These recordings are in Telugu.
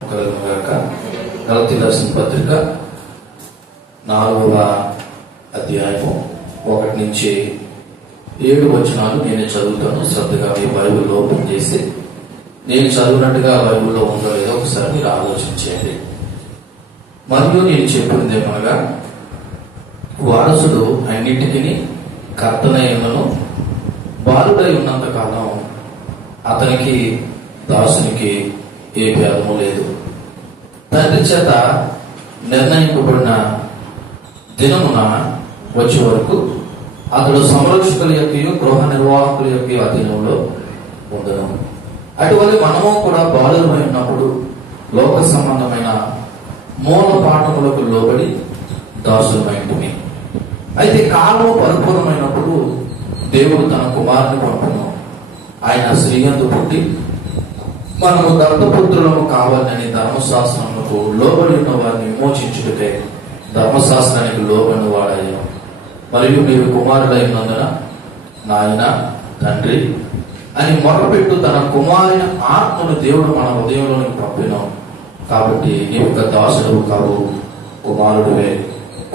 గలతీ రాసిన పత్రిక 4వ అధ్యాయము 1 నుంచి 7 వచనాలు నేను చదువుతాను. శ్రద్ధగా మీ బైబిల్లో ఓపెన్ చేసి నేను చదివినట్టుగా బైబిల్లో ఉందో లేదో ఒకసారి మీరు ఆలోచించేయండి. మరియు నేను చెప్పింది ఏమనగా, వారసుడు అన్నిటికీ కర్తనైనను బాలుడై ఉన్నంత కాలం అతనికి దాసునికి ఏ భేదము లేదు. తండ్రి చేత నిర్ణయింపబడిన దినమున వచ్చే వరకు అతడు సంరక్షకుల యొక్క గృహ నిర్వాహకుల యొక్క అధీనంలో ఉండను. అటువంటి మనము కూడా బాలురమై ఉన్నప్పుడు లోక సంబంధమైన మూల పాఠములకు లోబడి దాసులమైంటిమి. అయితే కాలం పరిపూర్ణమైనప్పుడు దేవుడు తన కుమారుని పంపును. ఆయన స్త్రీయందు పుట్టి మనము దత్తపుత్రులము కావాలని ధర్మశాస్త్రములకు లోబడి ఉన్న వారిని విమోచించుటకే ధర్మశాస్త్రానికి లోబడిన వాడయ్యాను. మరియు మీరు కుమారుడైనందున నాయన తండ్రి అని మొరపెట్టు తన కుమారుని ఆత్మను దేవుడు మన హృదయంలోనికి పంపినాం. కాబట్టి నీవు ఒక దాసుడు కావు, కుమారుడువే.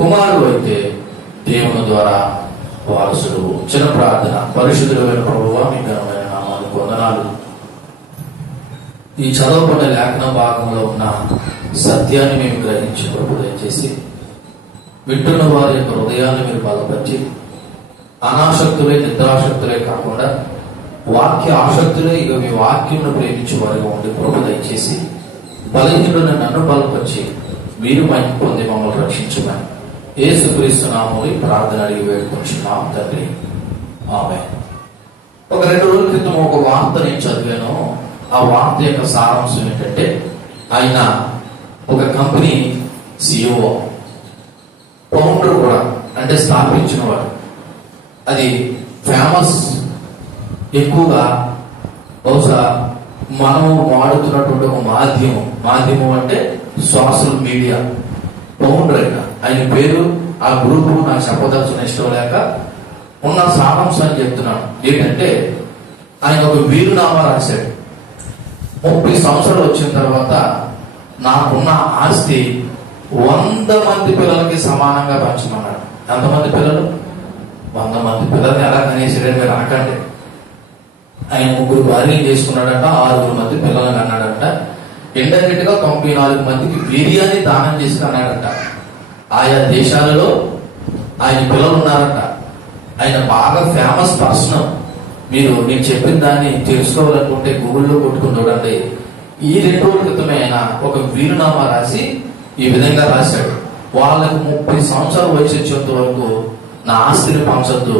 కుమారుడు అయితే దేవుని ద్వారా వారసుడు. చిన్న ప్రార్థన. పరిశుద్ధుడైన ప్రభువా, మీ ఘనమైన నామానికి వందనాలు. ఈ చదవబడిన లేఖన భాగంలో ఉన్న సత్యాన్ని మేము గ్రహించి ప్రభు దయచేసి వింటున్న వారి యొక్క హృదయాన్ని మీరు బలపరిచి అనాసక్తులే నిద్రాసక్తులే కాకుండా వాక్య ఆసక్తులే ఇక మీ వాక్యంను ప్రేమించే వారిగా ఉండి ప్రభు దయచేసి బలహీనులను నన్ను బలపరిచి మీరు మహిమ పొంది మమ్మల్ని రక్షించమని యేసుక్రీస్తు నామములో ప్రార్థన అడిగి వేడుకుంటున్నాం తండ్రి, ఆమేన్. ఒక 2 రోజుల క్రితం ఒక వార్త నేను చదివాను. ఆ వార్త యొక్క సారాంశం ఏంటంటే, ఆయన ఒక కంపెనీ CEO, ఫౌండర్ కూడా, అంటే స్థాపించిన వాడు. అది ఫేమస్. ఎక్కువగా బహుశా మనము వాడుతున్నటువంటి ఒక మాధ్యమం అంటే సోషల్ మీడియా. ఫౌండర్ ఆయన పేరు, ఆ గ్రూపు నాకు చెప్పదలసిన ఇష్టం లేక ఉన్న సారాంశాన్ని చెప్తున్నాను. ఏంటంటే, ఆయన ఒక వీరునామా రాశాడు. 30 సంవత్సరాలు వచ్చిన తర్వాత నాకున్న ఆస్తి 100 మంది పిల్లలకి సమానంగా పంచమన్నాడు. ఎంతమంది పిల్లలు? 100 మంది పిల్లల్ని ఎలా కనేసాడని మీరు అనకండి. ఆయన 3 భార్యలు చేసుకున్నాడంట, 6 మంది పిల్లలను అన్నాడంట. ఇండైరెక్ట్ గా 94 మందికి బిర్యానీ దానం చేసి అన్నాడంట. ఆయా దేశాలలో ఆయన పిల్లలు ఉన్నారంట. ఆయన బాగా ఫేమస్ పర్సన్. మీరు నేను చెప్పిన దాన్ని తెలుసుకోవాలనుకుంటే గూగుల్లో కొట్టుకుని చూడండి. ఈ 2 రోజుల క్రితమే ఆయన ఒక వీరునామా రాసి ఈ విధంగా రాశాడు. వాళ్ళకు 30 సంవత్సరాల వయసు వచ్చేంత వరకు నా ఆస్తిని పంచద్దు,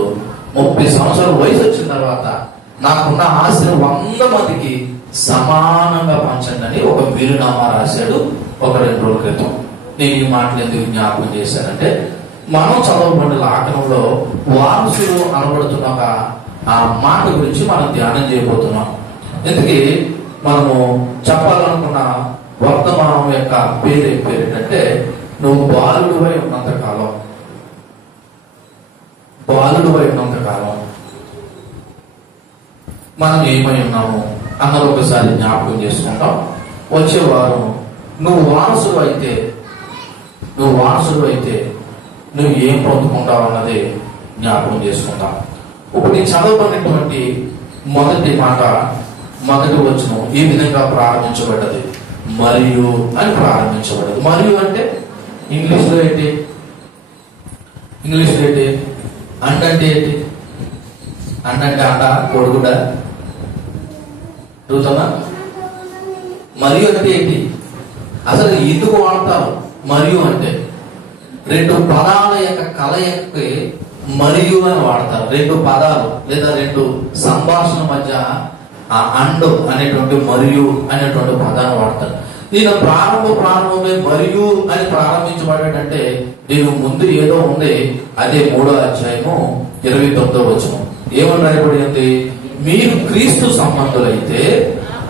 30 సంవత్సరాల వయసు వచ్చిన తర్వాత నాకున్న ఆస్తిని 100 మందికి సమానంగా పంచండి అని ఒక వీరునామా రాశాడు ఒక 2 రోజుల క్రితం. నేను ఈ మాటలు ఎందుకు జ్ఞాపకం చేశానంటే, మనం చదవబడిన లేఖనంలో వారసులు అనబడుతున్న ఆ మాట గురించి మనం ధ్యానం చేయబోతున్నాం. ఎందుకు మనము చెప్పాలనుకున్న వర్తమానం యొక్క పేరు ఏంటంటే, నువ్వు బాలుడువై ఉన్నంత కాలం మనం ఏమై ఉన్నాము అన్నది ఒకసారి జ్ఞాపకం చేసుకుంటాం. వచ్చేవారు నువ్వు వారసుడు అయితే నువ్వు ఏం పొందుకుంటావు అన్నది జ్ఞాపకం చేసుకుంటాం. ఇప్పుడు నేను చదవబడినటువంటి మొదటి మాట, మొదటి వచనం ఈ విధంగా ప్రారంభించబడ్డది. మరియు అని ప్రారంభించబడ్డది. మరియు అంటే ఇంగ్లీష్లో ఏంటి? అంటే ఏంటి? అంటే కొడుకుడా చూద్దామా? మరియు అంటే ఏంటి? అసలు ఎందుకు వాడతారు మరియు అంటే? 2 పదాల యొక్క కలయికకి మరియు అని వాడతారు. 2 పదాలు లేదా 2 సంభాషణ మధ్య ఆ అండ్ అనేటువంటి మరియు అనేటువంటి పదాన్ని వాడతారు. దీని ప్రారంభమే మరియు అని ప్రారంభించబడేటంటే దీని ముందు ఏదో ఉంది. అదే 3వ అధ్యాయము 29వ వచనం. ఏమని రాయబడింది? మీరు క్రీస్తు సంబంధులైతే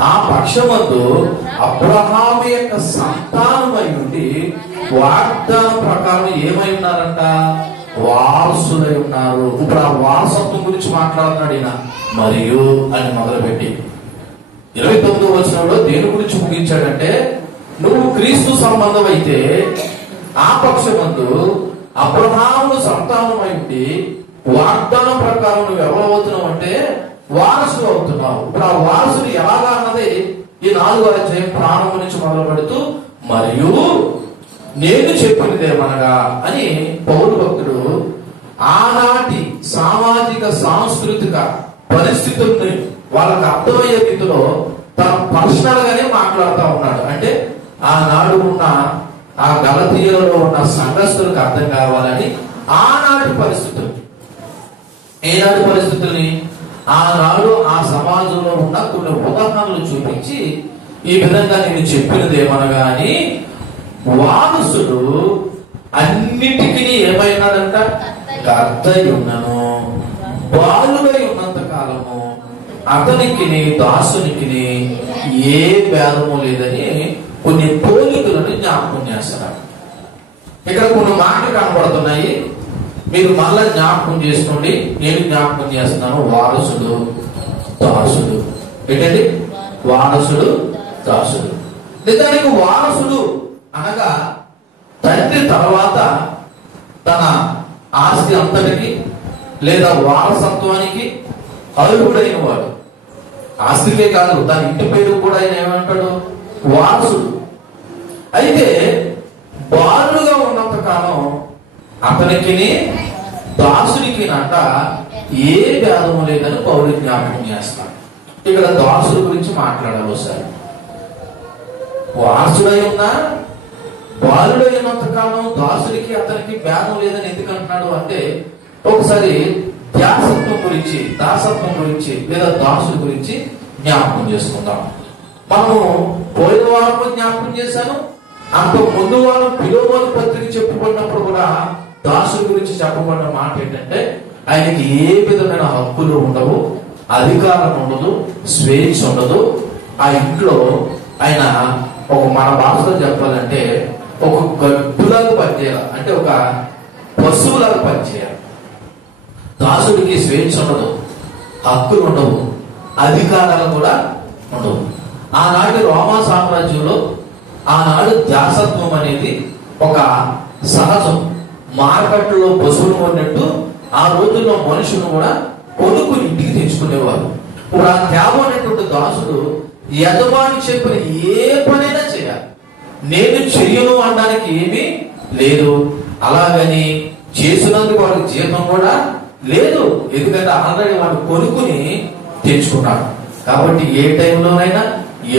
ఆ పక్షమందు అబ్రహాము యొక్క సంతానమై ఉండి వాగ్దానం ప్రకారం ఏమై ఉన్నారంట? వారసులై ఉన్నారు. ఇప్పుడు ఆ వారసత్వం గురించి మాట్లాడుతున్నాడు ఈయన. మరియు అని మొదలుపెట్టి 29వ వచనంలో దేని గురించి ముగించాడంటే నువ్వు క్రీస్తు సంబంధం అయితే ఆ పక్షమందు అబ్రహాము సంతానమై ఉండి వాగ్దానం ప్రకారం నువ్వు ఎవరవుతున్నావు అంటే వారసుడు అవుతున్నావు. ఇప్పుడు ఆ వారసుడు ఎలాగా అన్నది ఈ 4వ అధ్యాయం ప్రారంభం నుంచి మొదలు పెడుతూ మరియు నేను చెప్పినదేమనగా అని పౌలు భక్తుడు ఆనాటి సామాజిక సాంస్కృతిక పరిస్థితుల్ని వాళ్ళకు అర్థమయ్యే రీతిలో తన పర్సనల్ గానే మాట్లాడుతూ ఉన్నాడు. అంటే ఆనాడు ఉన్న ఆ గలతీయులలో ఉన్న సంఘస్థులకు అర్థం కావాలని ఆనాటి పరిస్థితులు, ఏనాటి పరిస్థితుల్ని, ఆనాడు ఆ సమాజంలో ఉన్న కొన్ని ఉదాహరణలు చూపించి ఈ విధంగా నేను చెప్పినది ఏమనగా అని వారసుడు అన్నిటికీ ఏమైనాడంట, కర్తై ఉన్నను, బాలుడై ఉన్నంత కాలము అతనికి దాసునికి ఏ భేదము లేదని కొన్ని పోలికలను జ్ఞాపకం చేస్తున్నారు. ఇక్కడ కొన్ని మాటలు కనబడుతున్నాయి, మీరు మళ్ళా జ్ఞాపకం చేసుకోండి. నేను జ్ఞాపకం చేస్తున్నాను. వారసుడు, దాసుడు. ఏంటండి? వారసుడు, దాసుడు. నిజానికి వారసుడు అనగా తండ్రి తర్వాత తన ఆస్తి అంతటికి లేదా వారసత్వానికి అర్హుడైన వాడు. ఆస్తికే కాదు, దాని ఇంటి పేరు కూడా ఆయన ఏమంటాడు? వారసుడు. అయితే బాలుడుగా ఉన్నంత కాలం అతనికి దాసునికి అంట ఏ భేదము లేదని పౌలు జ్ఞాపకం చేస్తాడు. ఇక్కడ దాసుడు గురించి మాట్లాడాలి ఒకసారి. వారసుడై ఉన్నా బాలుడై ఉన్నంత కాలం దాసుడికి అతనికి భేదం లేదని ఎందుకు అంటున్నాడు అంటే, ఒకసారి దాసత్వం గురించి, దాసత్వం గురించి లేదా దాసుడి గురించి జ్ఞాపకం చేసుకుందాం. మనము పోయిన వారంలో జ్ఞాపకం చేశాను. అంత ముందు వారం పిలువబోలు పత్రిక చెప్పుకున్నప్పుడు కూడా దాసుడి గురించి చెప్పబడిన మాట ఏంటంటే, ఆయనకి ఏ విధమైన హక్కులు ఉండవు, అధికారం ఉండదు, స్వేచ్ఛ ఉండదు. ఆ ఇంట్లో ఆయన ఒక, మన భాషలో చెప్పాలంటే ఒక గడ్డులాగా పనిచేయాలి, అంటే ఒక పశువులాగా పనిచేయాలి. దాసుడికి స్వేచ్ఛ ఉండదు, హక్కులు ఉండవు, అధికారాలు కూడా ఉండవు. ఆనాటి రోమా సామ్రాజ్యంలో ఆనాడు దాసత్వం అనేది ఒక సహజం. మార్కెట్లో పశువులు కొన్నట్టు ఆ రోజుల్లో మనుషులు కూడా కొనుక్కుని ఇంటికి తెచ్చుకునేవారు. ఇప్పుడు ఆ తేవనేటువంటి దాసుడు యజమాని చెప్పిన ఏ పనైనా చేయాలి. నేను చెయ్యను అనడానికి ఏమీ లేదు. అలాగని చేసినందుకు వాడికి జీతం కూడా లేదు. ఎందుకంటే ఆల్రెడీ వాడు కొనుక్కుని తెచ్చుకున్నాడు. కాబట్టి ఏ టైంలోనైనా,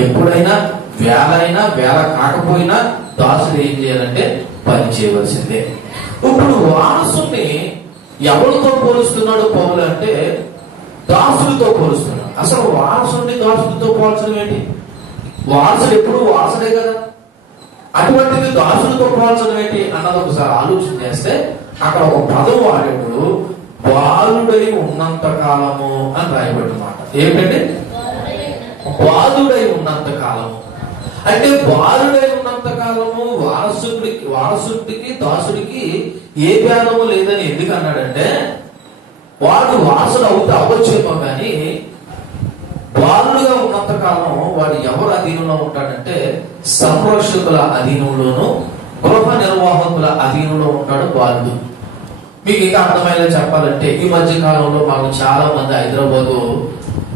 ఎప్పుడైనా, వేళ అయినా వేళ కాకపోయినా దాసుడు ఏం చేయాలంటే పని చేయవలసిందే. ఇప్పుడు వారసుని ఎవరితో పోలుస్తున్నాడు పౌలు అంటే దాసుడితో పోలుస్తున్నాడు. అసలు వారసుని దాసుడితో పోల్చడం ఏంటి? వారసుడు ఎప్పుడు వారసుడే కదా, అటువంటిది దాసుడితో పోల్చడం ఏంటి అన్నది ఒకసారి ఆలోచన చేస్తే అక్కడ ఒక పదం వాడేప్పుడు బాలుడై ఉన్నంత కాలము అని రాయబడిన మాట. ఏమిటంటే బాలుడై ఉన్నంత కాలము అంటే బాలుడై ఉన్నంత కాలము వారసుడికి దాసుడికి ఏ భేదము లేదని ఎందుకు అన్నాడంటే, వాడు వారసుడు అవుతే అవ్వచ్చేమో కానీ బాలుడుగా ఉన్నంత కాలం వాడు ఎవరు అధీనంలో ఉంటాడంటే సంరక్షకుల అధీనంలోను, గృహ నిర్వాహకుల అధీనంలో ఉంటాడు బాలుడు. మీకు ఇంకా అర్థమయ్యేలా చెప్పాలంటే, ఈ మధ్య కాలంలో మాకు చాలా మంది హైదరాబాదు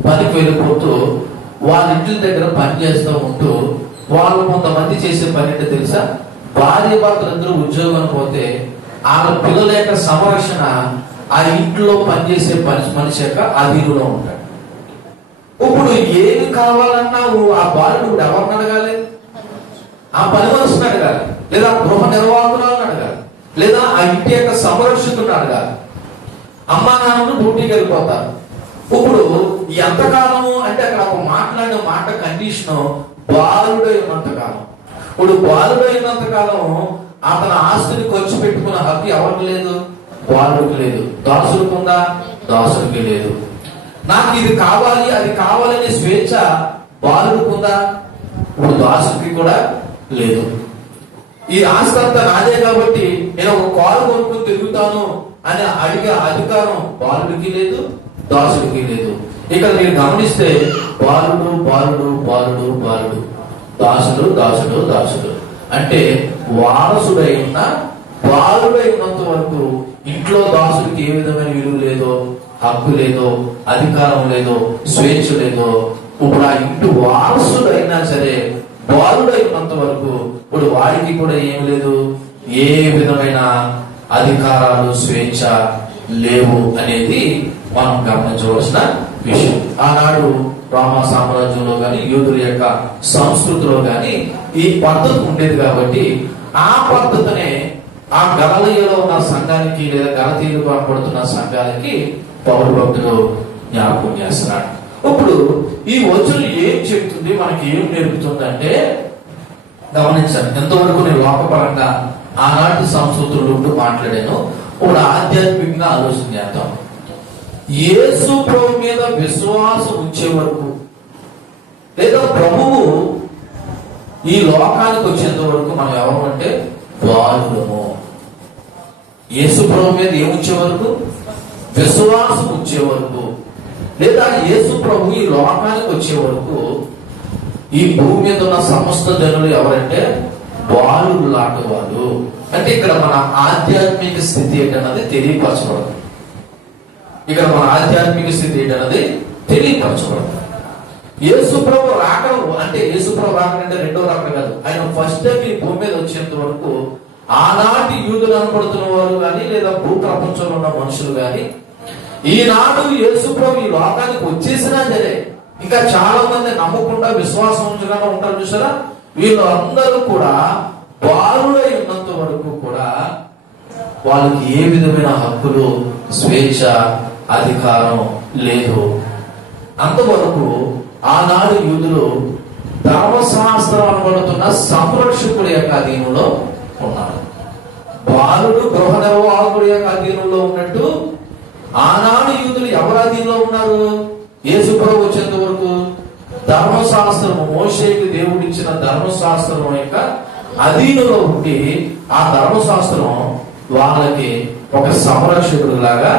పనికి వెళ్ళిపోతూ వాళ్ళ ఇంటి దగ్గర పని చేస్తూ ఉంటూ వాళ్ళు కొంతమంది చేసే పని అంటే తెలుసా? భార్య భర్తలందరూ ఉద్యోగం పోతే ఆమె పిల్లల యొక్క సంరక్షణ ఆ ఇంట్లో పనిచేసే మనిషి యొక్క అధీనంలో ఉంటాడు. ఇప్పుడు ఏది కావాలన్నా ఆ బాలుడు ఎవరిని అడగాలి? ఆ పని మనిషిని అడగాలి, లేదా గృహ నిర్వాహకులను అడగాలి, లేదా ఆ ఇంటి యొక్క సంరక్షకులను అడగాలి. అమ్మా నాన్నలు డ్యూటీకి వెళ్ళిపోతారు. ఇప్పుడు ఎంతకాలము అంటే అక్కడ ఒక మాట్లాడిన మాట కండిషన్ బాలుడై ఉన్నంత కాలం. ఇప్పుడు బాలుడై ఉన్నంత కాలం అతని ఆస్తిని ఖర్చు పెట్టుకున్న హక్కు ఎవరికి లేదు? బాలుడికి లేదు. దాసుడికి ఉందా? దాసుడికి లేదు. నాకు ఇది కావాలి అది కావాలనే స్వేచ్ఛ బాలుడికి ఉందా? ఇప్పుడు దాసుడికి కూడా లేదు. ఈ ఆస్తి అంతా నాదే కాబట్టి నేను ఒక కారు కొనుక్కుని తిరుగుతాను అని అడిగే అధికారం బాలుడికి లేదు, దాసుడికి లేదు. ఇక్కడ మీరు గమనిస్తే బాలుడు బాలుడు బాలుడు బాలుడు దాసుడు దాసుడు దాసుడు అంటే వారసుడై ఉన్న బాలుడై ఉన్నంత వరకు ఇంట్లో దాసుడికి ఏ విధమైన విలువ లేదో, హక్కు లేదో, అధికారం లేదో, స్వేచ్ఛ లేదో, ఇప్పుడు ఆ ఇంటి వారసుడైనా సరే బాలుడై ఉన్నంత వరకు ఇప్పుడు వాడికి కూడా ఏం లేదు, ఏ విధమైన అధికారాలు, స్వేచ్ఛ లేవు అనేది మనం గమనించవలసిన విషయం. ఆనాడు రోమా సామ్రాజ్యంలో గాని యూదుల యొక్క సంస్కృతిలో గాని ఈ పద్ధతి ఉండేది కాబట్టి ఆ పద్ధతినే ఆ గలతీయులో ఉన్న సంఘానికి లేదా గలతీయులు కనపడుతున్న సంఘానికి పౌలు భక్తుడు జ్ఞాపకం చేస్తున్నాడు. ఇప్పుడు ఈ వచనం ఏం చెప్తుంది, మనకి ఏం నేర్పుతుంది అంటే గమనించండి. ఎంతవరకు నేను లోకపరంగా ఆనాటి సంస్కృతులు మాట్లాడాను, ఇప్పుడు ఆధ్యాత్మికంగా ఆలోచన చేద్దాం. యేసు ప్రభు మీద విశ్వాసం ఉంచే వరకు లేదా ప్రభువు ఈ లోకానికి వచ్చేంత వరకు మనం ఎవరు అంటే బాలురము. యేసు ప్రభు మీద ఏముంచే వరకు? విశ్వాసం ఉంచే వరకు, లేదా యేసు ప్రభు ఈ లోకానికి వచ్చే వరకు ఈ భూమి మీద ఉన్న సమస్త జనులు ఎవరంటే బాలురు లాంటి వాళ్ళు. అంటే ఇక్కడ మన ఆధ్యాత్మిక స్థితి ఏంటన్నది తెలియపరచబడదు. ఇక్కడ మన ఆధ్యాత్మిక స్థితి ఏంటన్నది తెలియపరచబడదు. యేసు ప్రభు రాకడం అంటే యేసు ప్రభు రాకడం అంటే రెండో రాకడం కాదు. ఆయన ఫస్ట్ టైం ఈ భూమి మీద వచ్చేంత వరకు ఆనాటి యూదులు అనబడుతున్న వారు కానీ లేదా భూ ప్రపంచంలో ఉన్న మనుషులు కానీ ఈనాడు యేసు ప్రభు ఈ లోకానికి వచ్చేసినా సరే ఇంకా చాలా మంది నమ్మకుండా విశ్వాసం ఉంచకుండా ఉంటారు చూసారా, వీళ్ళు అందరూ కూడా బాలుడై ఉన్నంత వరకు కూడా వాళ్ళకి ఏ విధమైన హక్కులు, స్వేచ్ఛ, అధికారం లేదు. అంతవరకు ఆనాడు యూదులు ధర్మశాస్త్రం అనబడుతున్న సంరక్షకుడి యొక్క అధీనంలో ఉన్నారు. బాలుడు గృహ నిర్వాహకుడి యొక్క అధీనంలో ఉన్నట్టు ఆనాడు యూదులు ఎవరి అధీనంలో ఉన్నారు? యేసు ప్రభు వచ్చేంత వరకు ధర్మశాస్త్రము, మోషేకి దేవుడు ఇచ్చిన ధర్మశాస్త్రం యొక్క అధీనంలో ఉండి ఆ ధర్మశాస్త్రం వాళ్ళకి ఒక సంరక్షకుడు లాగా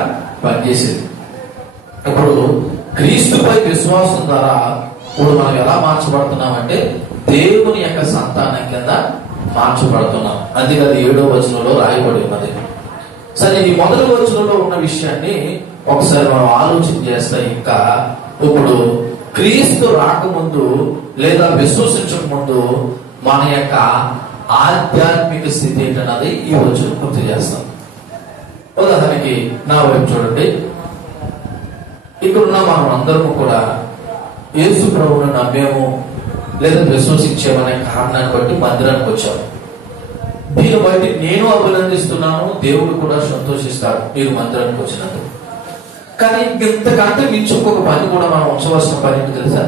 పనిచేసింది. ఇప్పుడు క్రీస్తుపై విశ్వాసం ద్వారా ఇప్పుడు మనం ఎలా మార్చబడుతున్నామంటే దేవుని యొక్క సంతానం కింద మార్చబడుతున్నాం. అందుకని 7వ వచనంలో రాయబడి ఉన్నది. సరే, ఈ మొదటి వచనంలో ఉన్న విషయాన్ని ఒకసారి మనం ఆలోచన చేస్తే ఇంకా ఇప్పుడు క్రీస్తు రాకముందు లేదా విశ్వసించక ముందు మన యొక్క ఆధ్యాత్మిక స్థితి ఏంటన్నది ఈ వచనం గుర్తు చేస్తాం. ఉదాహరణకి నా వైపు చూడండి. ఇక్కడున్న మనం అందరము కూడా యేసు ప్రభువును నమ్మేము లేదా విశ్వసించామనే కారణాన్ని బట్టి మందిరానికి వచ్చాము. దీన్ని బట్టి నేను అభినందిస్తున్నాను, దేవుడు కూడా సంతోషిస్తాడు మీరు మందిరానికి వచ్చినందుకు. కానీ ఇంతకంటే మించి ఇంకొక పని కూడా మనం ఉంచవలసిన పని ఏంటి తెలుసా?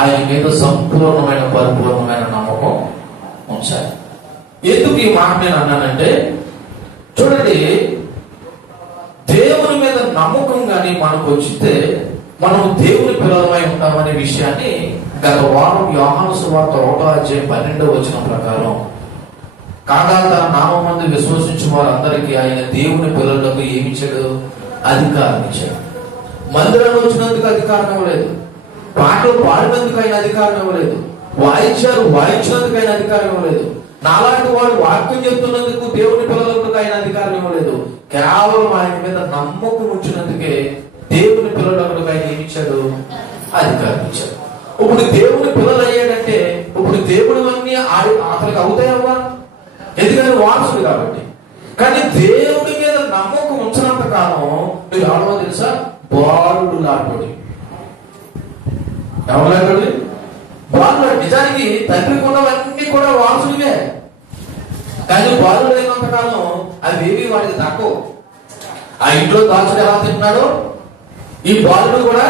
ఆయన మీద సంపూర్ణమైన పరిపూర్ణమైన నమ్మకం ఉంచాలి. ఎందుకు ఈ మాట నేను అన్నానంటే చూడండి, దేవుని మీద నమ్మకం కానీ మనకు వచ్చితే మనం దేవుని పిల్లలమై ఉంటామనే విషయాన్ని గత వారం యోహాను సువార్త 1:12 వచనం ప్రకారం కాగా తన నామమందు విశ్వసించిన వారందరికీ ఆయన దేవుని పిల్లలకు ఏమిచ్చాడు? అధికారం ఇచ్చాడు. మందిరంలో వచ్చినందుకు అధికారం ఇవ్వలేదు, పాటలు పాడినందుకు ఆయన అధికారం ఇవ్వలేదు, వాయించారు వాయించినందుకు ఆయన అధికారం ఇవ్వలేదు, నాలాంటి వాడు వాక్యం చెప్తున్నందుకు దేవుని పిల్లలకు ఆయన అధికారం ఇవ్వలేదు. కేవలం ఆయన మీద నమ్మకం ఉంచినందుకే దేవుని పిల్లలకు ఆయన ఏమిచ్చాడు? అధికారం ఇచ్చాడు. ఇప్పుడు దేవుని పిల్లలు అయ్యాడంటే ఇప్పుడు దేవుడు అన్ని అతనికి అవుతాయవ్వా, ఎందుకంటే వారసుడు కాబట్టి. కానీ దేవుడి మీద నమ్మకం ఉంచినంత కాలం మీరు ఎవరో తెలుసా? బాలుడు లాంటి. ఎవరు లాంటి? బాలుడు. నిజానికి తండ్రికి ఉన్నవన్నీ కూడా వారసుడివే, కానీ బాలుడు అయినంత కాలం అవి ఏవి వాడికి తక్కువ. ఆ ఇంట్లో దాచుడు ఎలా తింటున్నాడో ఈ బాలుడు కూడా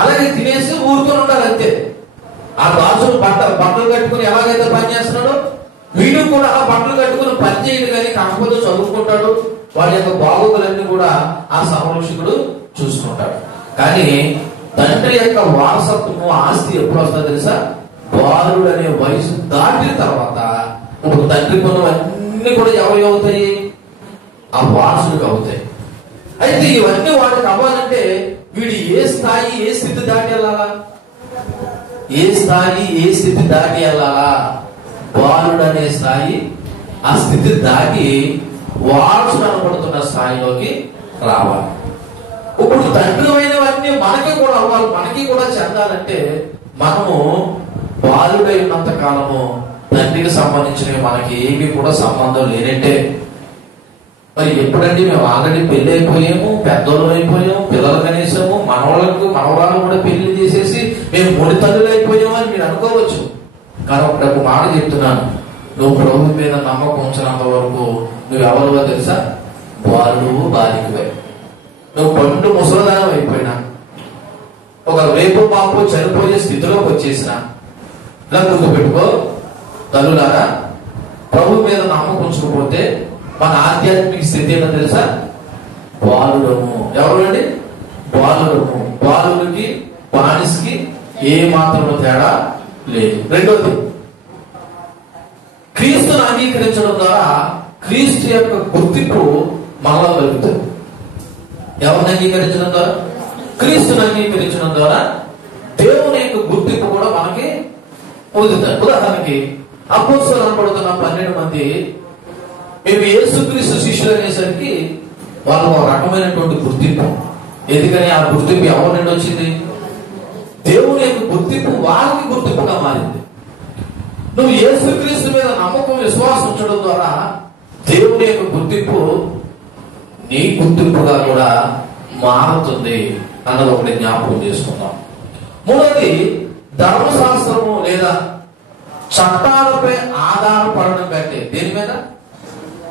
అలాగే తినేసి ఊరుకొని ఉండాలి అంతే. ఆ దాచుడు బట్టలు కట్టుకుని ఎలాగైతే పని చేస్తున్నాడో వీడు కూడా ఆ బట్టలు కట్టుకుని పని చేయడు, కానీ కాకపోతే చదువుకుంటాడు. వాడి యొక్క బాగోగులన్నీ కూడా ఆ సంరక్షకుడు చూసుకుంటాడు. కానీ తండ్రి యొక్క వారసత్వము, ఆస్తి ఎప్పుడు వస్తుందో తెలుసా? బాలుడు అనే వయసు దాటిన తర్వాత ఇప్పుడు తండ్రి పనులన్నీ కూడా ఎవరి అవుతాయి? ఆ వారసుడికి అవుతాయి. అయితే ఇవన్నీ వాడికి అవ్వాలంటే వీడు ఏ స్థాయి, ఏ స్థితి దాటి వెళ్ళాలా? ఏ స్థాయి, ఏ స్థితి దాటి వెళ్ళాలా? బాలుడు అనే స్థాయి, ఆ స్థితి దాటి వారసుడు అనబడుతున్న స్థాయిలోకి రావాలి. ఇప్పుడు తండ్రి అయినవన్నీ మనకి కూడా అవ్వాలి, మనకి కూడా చెందాలంటే మనము బాలుడై ఉన్నంత కాలము తండ్రికి సంబంధించినవి మనకి ఏమి కూడా సంబంధం లేనట్టే. మరి ఎప్పుడండి మేము ఆల్రెడీ పెళ్లి అయిపోయాము, పెద్దోళ్ళు అయిపోయాము, పిల్లలు కనేసాము, మనవరాలు కూడా పెళ్లి చేసేసి మేము మూడు తల్లులు అయిపోయాము అని మీరు అనుకోవచ్చు. కానీ ఒక మాట చెప్తున్నాను, నువ్వు ప్రభు మీద నమ్మకం ఉంచినంత వరకు నువ్వెవరువో తెలుసా? బాలుడు, బాలికవే. నువ్వు పండు ముసలిదానం అయిపోయినా, ఒక రేపు పాపో చనిపోయే స్థితిలోకి వచ్చేసిన, ఇలా గుర్తుపెట్టుకో తల్లులారా, ప్రభు మీద నమ్మకం ఉంచకపోతే మన ఆధ్యాత్మిక స్థితి ఏంటో తెలుసా? బాలుడము. ఎవరు అండి? బాలుడము. బాలుడికి బానిసకి ఏ మాత్రం తేడా లేదు. రెండోది, క్రీస్తును అంగీకరించడం ద్వారా క్రీస్తు యొక్క గుర్తింపు మనలో కలుగుతుంది. ఎవరిని అంగీకరించడం ద్వారా? క్రీస్తుని అంగీకరించడం ద్వారా దేవుని యొక్క గుర్తింపు కూడా మనకి పొందుతారు. ఉదాహరణకి అపోస్తలులు అనబడుతున్న 12 మంది మేము యేసుక్రీస్తు శిష్యులు అనేసరికి వాళ్ళకు ఒక రకమైనటువంటి గుర్తింపు. ఎందుకని ఆ గుర్తింపు ఎవరి నుండి వచ్చింది? దేవుని యొక్క గుర్తింపు వాళ్ళకి గుర్తింపుగా మారింది. నువ్వు యేసుక్రీస్తు మీద నమ్మకం, విశ్వాసం ఉంచడం ద్వారా దేవుని యొక్క గుర్తింపు నీ గుర్తింపుగా కూడా మారుతుంది అన్నది ఒకటి జ్ఞాపకం చేసుకుందాం. మూడవది, ధర్మశాస్త్రము లేదా చట్టాలపై ఆధారపడడం కంటే, దేని మీద?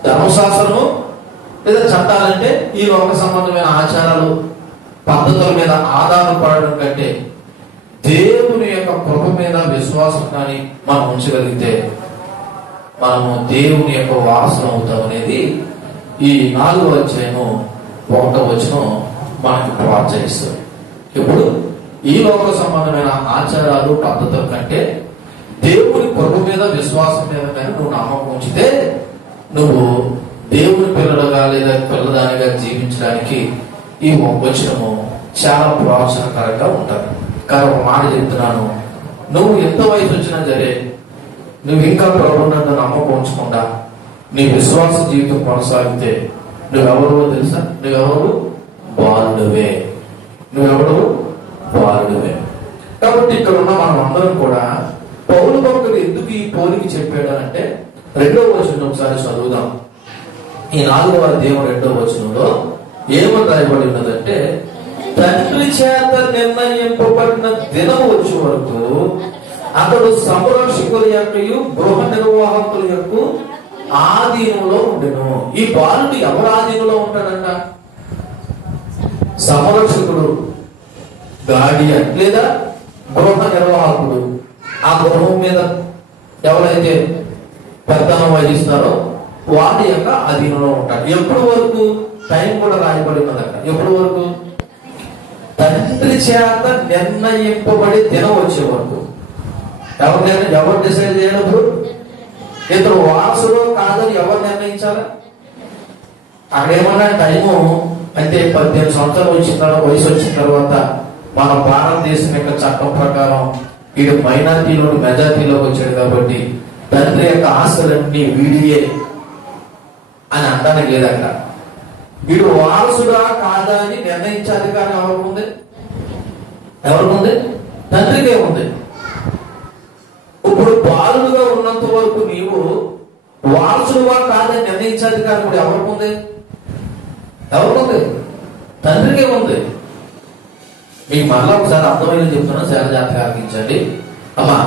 ధర్మశాస్త్రము లేదా చట్టాలంటే ఈ లోక సంబంధమైన ఆచారాలు, పద్ధతుల మీద ఆధారపడడం కంటే దేవుని యొక్క కృప మీద విశ్వాసం కానీ మనం ఉంచగలిగితే మనము దేవుని యొక్క వారసులు అవుతాం అనేది ఈ 4వ అధ్యాయము 1వ వచనం మనకు ప్రోత్సహిస్తుంది. ఇప్పుడు ఈ లోక సంబంధమైన ఆచారాలు, పద్ధతుల కంటే దేవుని కృప మీద విశ్వాసం మీద కానీ నువ్వు నమ్మకం ఉంచితే నువ్వు దేవుని పిల్లలుగా లేదా పిల్లదానిగా జీవించడానికి ఈ వచనము చాలా ప్రోత్సాహకరంగా ఉంటుంది. కానీ ఒక మాట చెప్తున్నాను, నువ్వు ఎంత వయసు వచ్చినా సరే నువ్వు ఇంకా ప్రభువునందు నమ్మకం ఉంచకుండా నీ విశ్వాస జీవితం కొనసాగితే నువ్వెవరు తెలుసా? నువ్వెవరు? బాలుడివే. నువ్వెవరు? బాలుడివే. కాబట్టి ఇక్కడ ఉన్న మనం అందరం కూడా పౌలు భక్తుడు ఎందుకు ఈ పోలికి చెప్పాడు అంటే 2వ వచనం ఒకసారి చదువుదాం. ఈ 4వ అధ్యాయం 2వ వచనంలో ఏమని రాయబడి ఉన్నదంటే, తండ్రి చేత నిర్ణయింపబడిన దినము వచ్చే వరకు అతడు సంరక్షకుల యొక్క గృహ నిర్వాహకుల యొక్క ఆధీనంలో ఉండెను. ఈ బాలుడు ఎవరు ఆధీనంలో ఉంటాడంట? సంరక్షకుడు, గార్డియన్ లేదా గృహ నిర్వాహకుడు. ఆ గృహం మీద ఎవరైతే పెద్దనం వహిస్తారో వాటి యొక్క అధీనంలో ఉంటాడు. ఎప్పటి వరకు? టైం కూడా రాయబడి ఉన్నదట. ఎప్పటి వరకు? తండ్రి చేత నిర్ణయింపబడి దినం వచ్చే వరకు. ఎవరు డిసైడ్ చేయనప్పుడు ఇతడు వారసులో కాదని ఎవరు నిర్ణయించాలా? అక్కడేమన్నా టైము అంటే 18 సంవత్సరాలు వచ్చిన తర్వాత, వయసు వచ్చిన తర్వాత మన భారతదేశం యొక్క చట్టం ప్రకారం వీడు మైనారిటీలోని మెజారిటీలోకి వచ్చాడు కాబట్టి తండ్రి యొక్క ఆస్తులన్నీ వీడియే అని అనడానికి లేదక్కడ. వీడు వారసుడా కాదా అని నిర్ణయించే అధికారం ఎవరికి ఉంది? తండ్రికే ఉంది. ఇప్పుడు బాలుడుగా ఉన్నంత వరకు నీవు వారసుడుగా కాదని నిర్ణయించే అధికారం కూడా ఎవరికి ఉంది? తండ్రికే ఉంది. మీకు మళ్ళా ఒకసారి అర్థమైన చెప్తున్నాను, చాలా జాగ్రత్తగా ఆలకించండి. అమ్మా,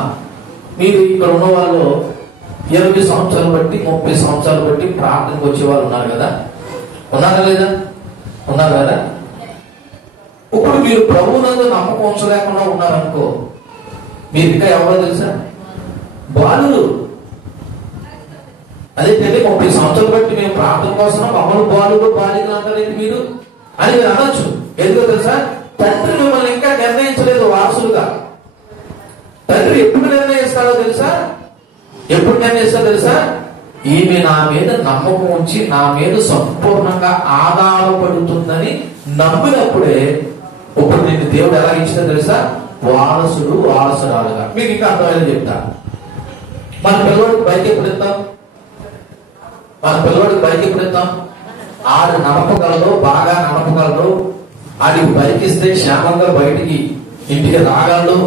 మీరు ఇక్కడ ఉన్న వాళ్ళు 20 సంవత్సరాలు బట్టి 30 సంవత్సరాలు బట్టి ప్రార్థనకు వచ్చే వాళ్ళు ఉన్నారు కదా? ఉన్నారా లేదా? ఉన్నారు కదా? ఇప్పుడు మీరు ప్రభువునందు నమ్మకం ఉంచలేకుండా ఉన్నారనుకో, మీరు ఇంకా ఎవరో తెలుసా? బాలుడు. అదే 30 సంవత్సరాలు బట్టి మేము ప్రార్థన కోసం మమ్మల్ని బాలుడు, బాలికలు అంటారేంటి మీరు అని మీరు అనొచ్చు. ఎందుకో తెలుసా? తండ్రి మిమ్మల్ని ఇంకా నిర్ణయించలేదు వారసులుగా. తండ్రి ఎప్పుడు నిర్ణయిస్తాడో తెలుసా? ఈమె నా మీద నమ్మకం ఉంచి నా మీద సంపూర్ణంగా ఆధారపడుతుందని నమ్మినప్పుడే ఇప్పుడు నిన్ను దేవుడు ఎలా ఇచ్చిందో తెలుసా? వారసుడు వారసురాలుగా. మీకు ఇంకా అర్థమైనా చెప్తా. మన పిల్లవాడికి బైక్ ఎప్పుడు ఇస్తాం? ఆడు నడపగలడు, బాగా నడపగలడు, ఆడికి బైక్ ఇస్తే క్షేమంగా బయటికి ఇంటికి రాగలడు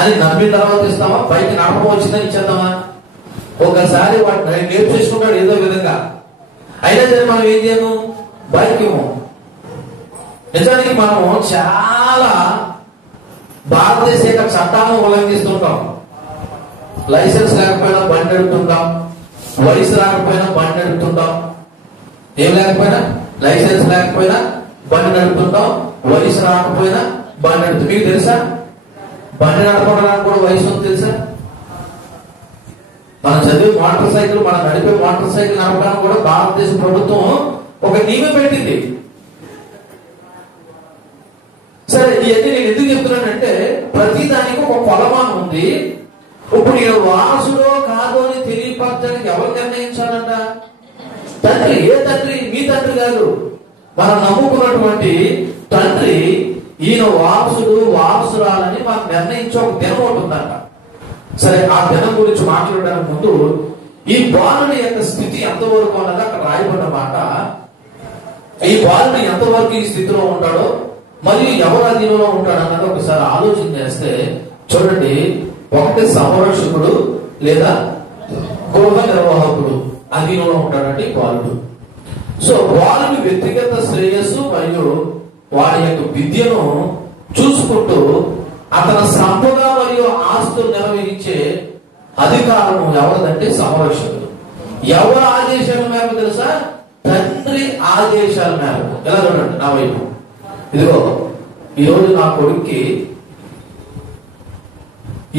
అని నమ్మిన తర్వాత ఇస్తామా? బైక్ నడపం వచ్చిందని ఇచ్చేద్దామా? ఒకసారి వాడు నేర్చేసుకుంటాడు ఏదో విధంగా, అయినా సరే మనం ఏం చేయము, బైక్ ఇవ్వము. నిజానికి మనము చాలా భారతదేశ చట్టాలను ఉల్లంఘిస్తుంటాం. లైసెన్స్ లేకపోయినా బండి నడుపుతుంటాం, వయసు రాకపోయినా బండి నడుపుతుంటాం. ఏం లేకపోయినా, లైసెన్స్ లేకపోయినా బండి నడుపుతుంటాం, వయసు రాకపోయినా బండి నడుపుతాం. మీకు తెలుసా బండి నడపడానికి కూడా వయసు ఉంది తెలుసా? మనం చదివే మోటార్ సైకిల్, మనం నడిపే మోటార్ సైకిల్ నడపడానికి కూడా భారతదేశ ప్రభుత్వం ఒక నియమం పెట్టింది. సరే, ఇవన్నీ నేను ఎందుకు చెప్తున్నానంటే ప్రతి దానికి ఒక కొలమానం ఉంది. ఇప్పుడు ఈయన వారసుడో కాదో అని తెలియపరచడానికి ఎవరు నిర్ణయించాలంట? తండ్రి. ఏ తండ్రి? మీ తండ్రి కాదు, మనం నమ్ముకున్నటువంటి తండ్రి ఈయన వారసుడు వారసురాలని మాకు నిర్ణయించే ఒక దినం ఉంటుందంట. సరే, ఆ దినం గురించి మాట్లాడడానికి ముందు ఈ బాలుడి యొక్క స్థితి ఎంతవరకు అన్నది అక్కడ రాయబడిన మాట. ఈ బాలుడు ఎంతవరకు ఈ స్థితిలో ఉంటాడో మరియు ఎవరు అధీనంలో ఉంటాడు అన్నది ఒకసారి ఆలోచన చేస్తే చూడండి. ఒకటి సంరక్షకుడు లేదా గృహ నిర్వాహకుడు అధీనంలో ఉంటాడంటే బాలుడు. సో బాలుడి వ్యక్తిగత శ్రేయస్సు మరియు వాడి యొక్క విద్యను చూసుకుంటూ అతని సంపద మరియు ఆస్తులు నిర్వహించే అధికారం ఎవరిదంటే సంరక్షకుడు. ఎవరి ఆదేశాల మేరకు తెలుసా? తండ్రి ఆదేశాల మేరకు. ఎలా చూడండి నా వైపు, ఇదిగో ఈరోజు నా కొడుక్కి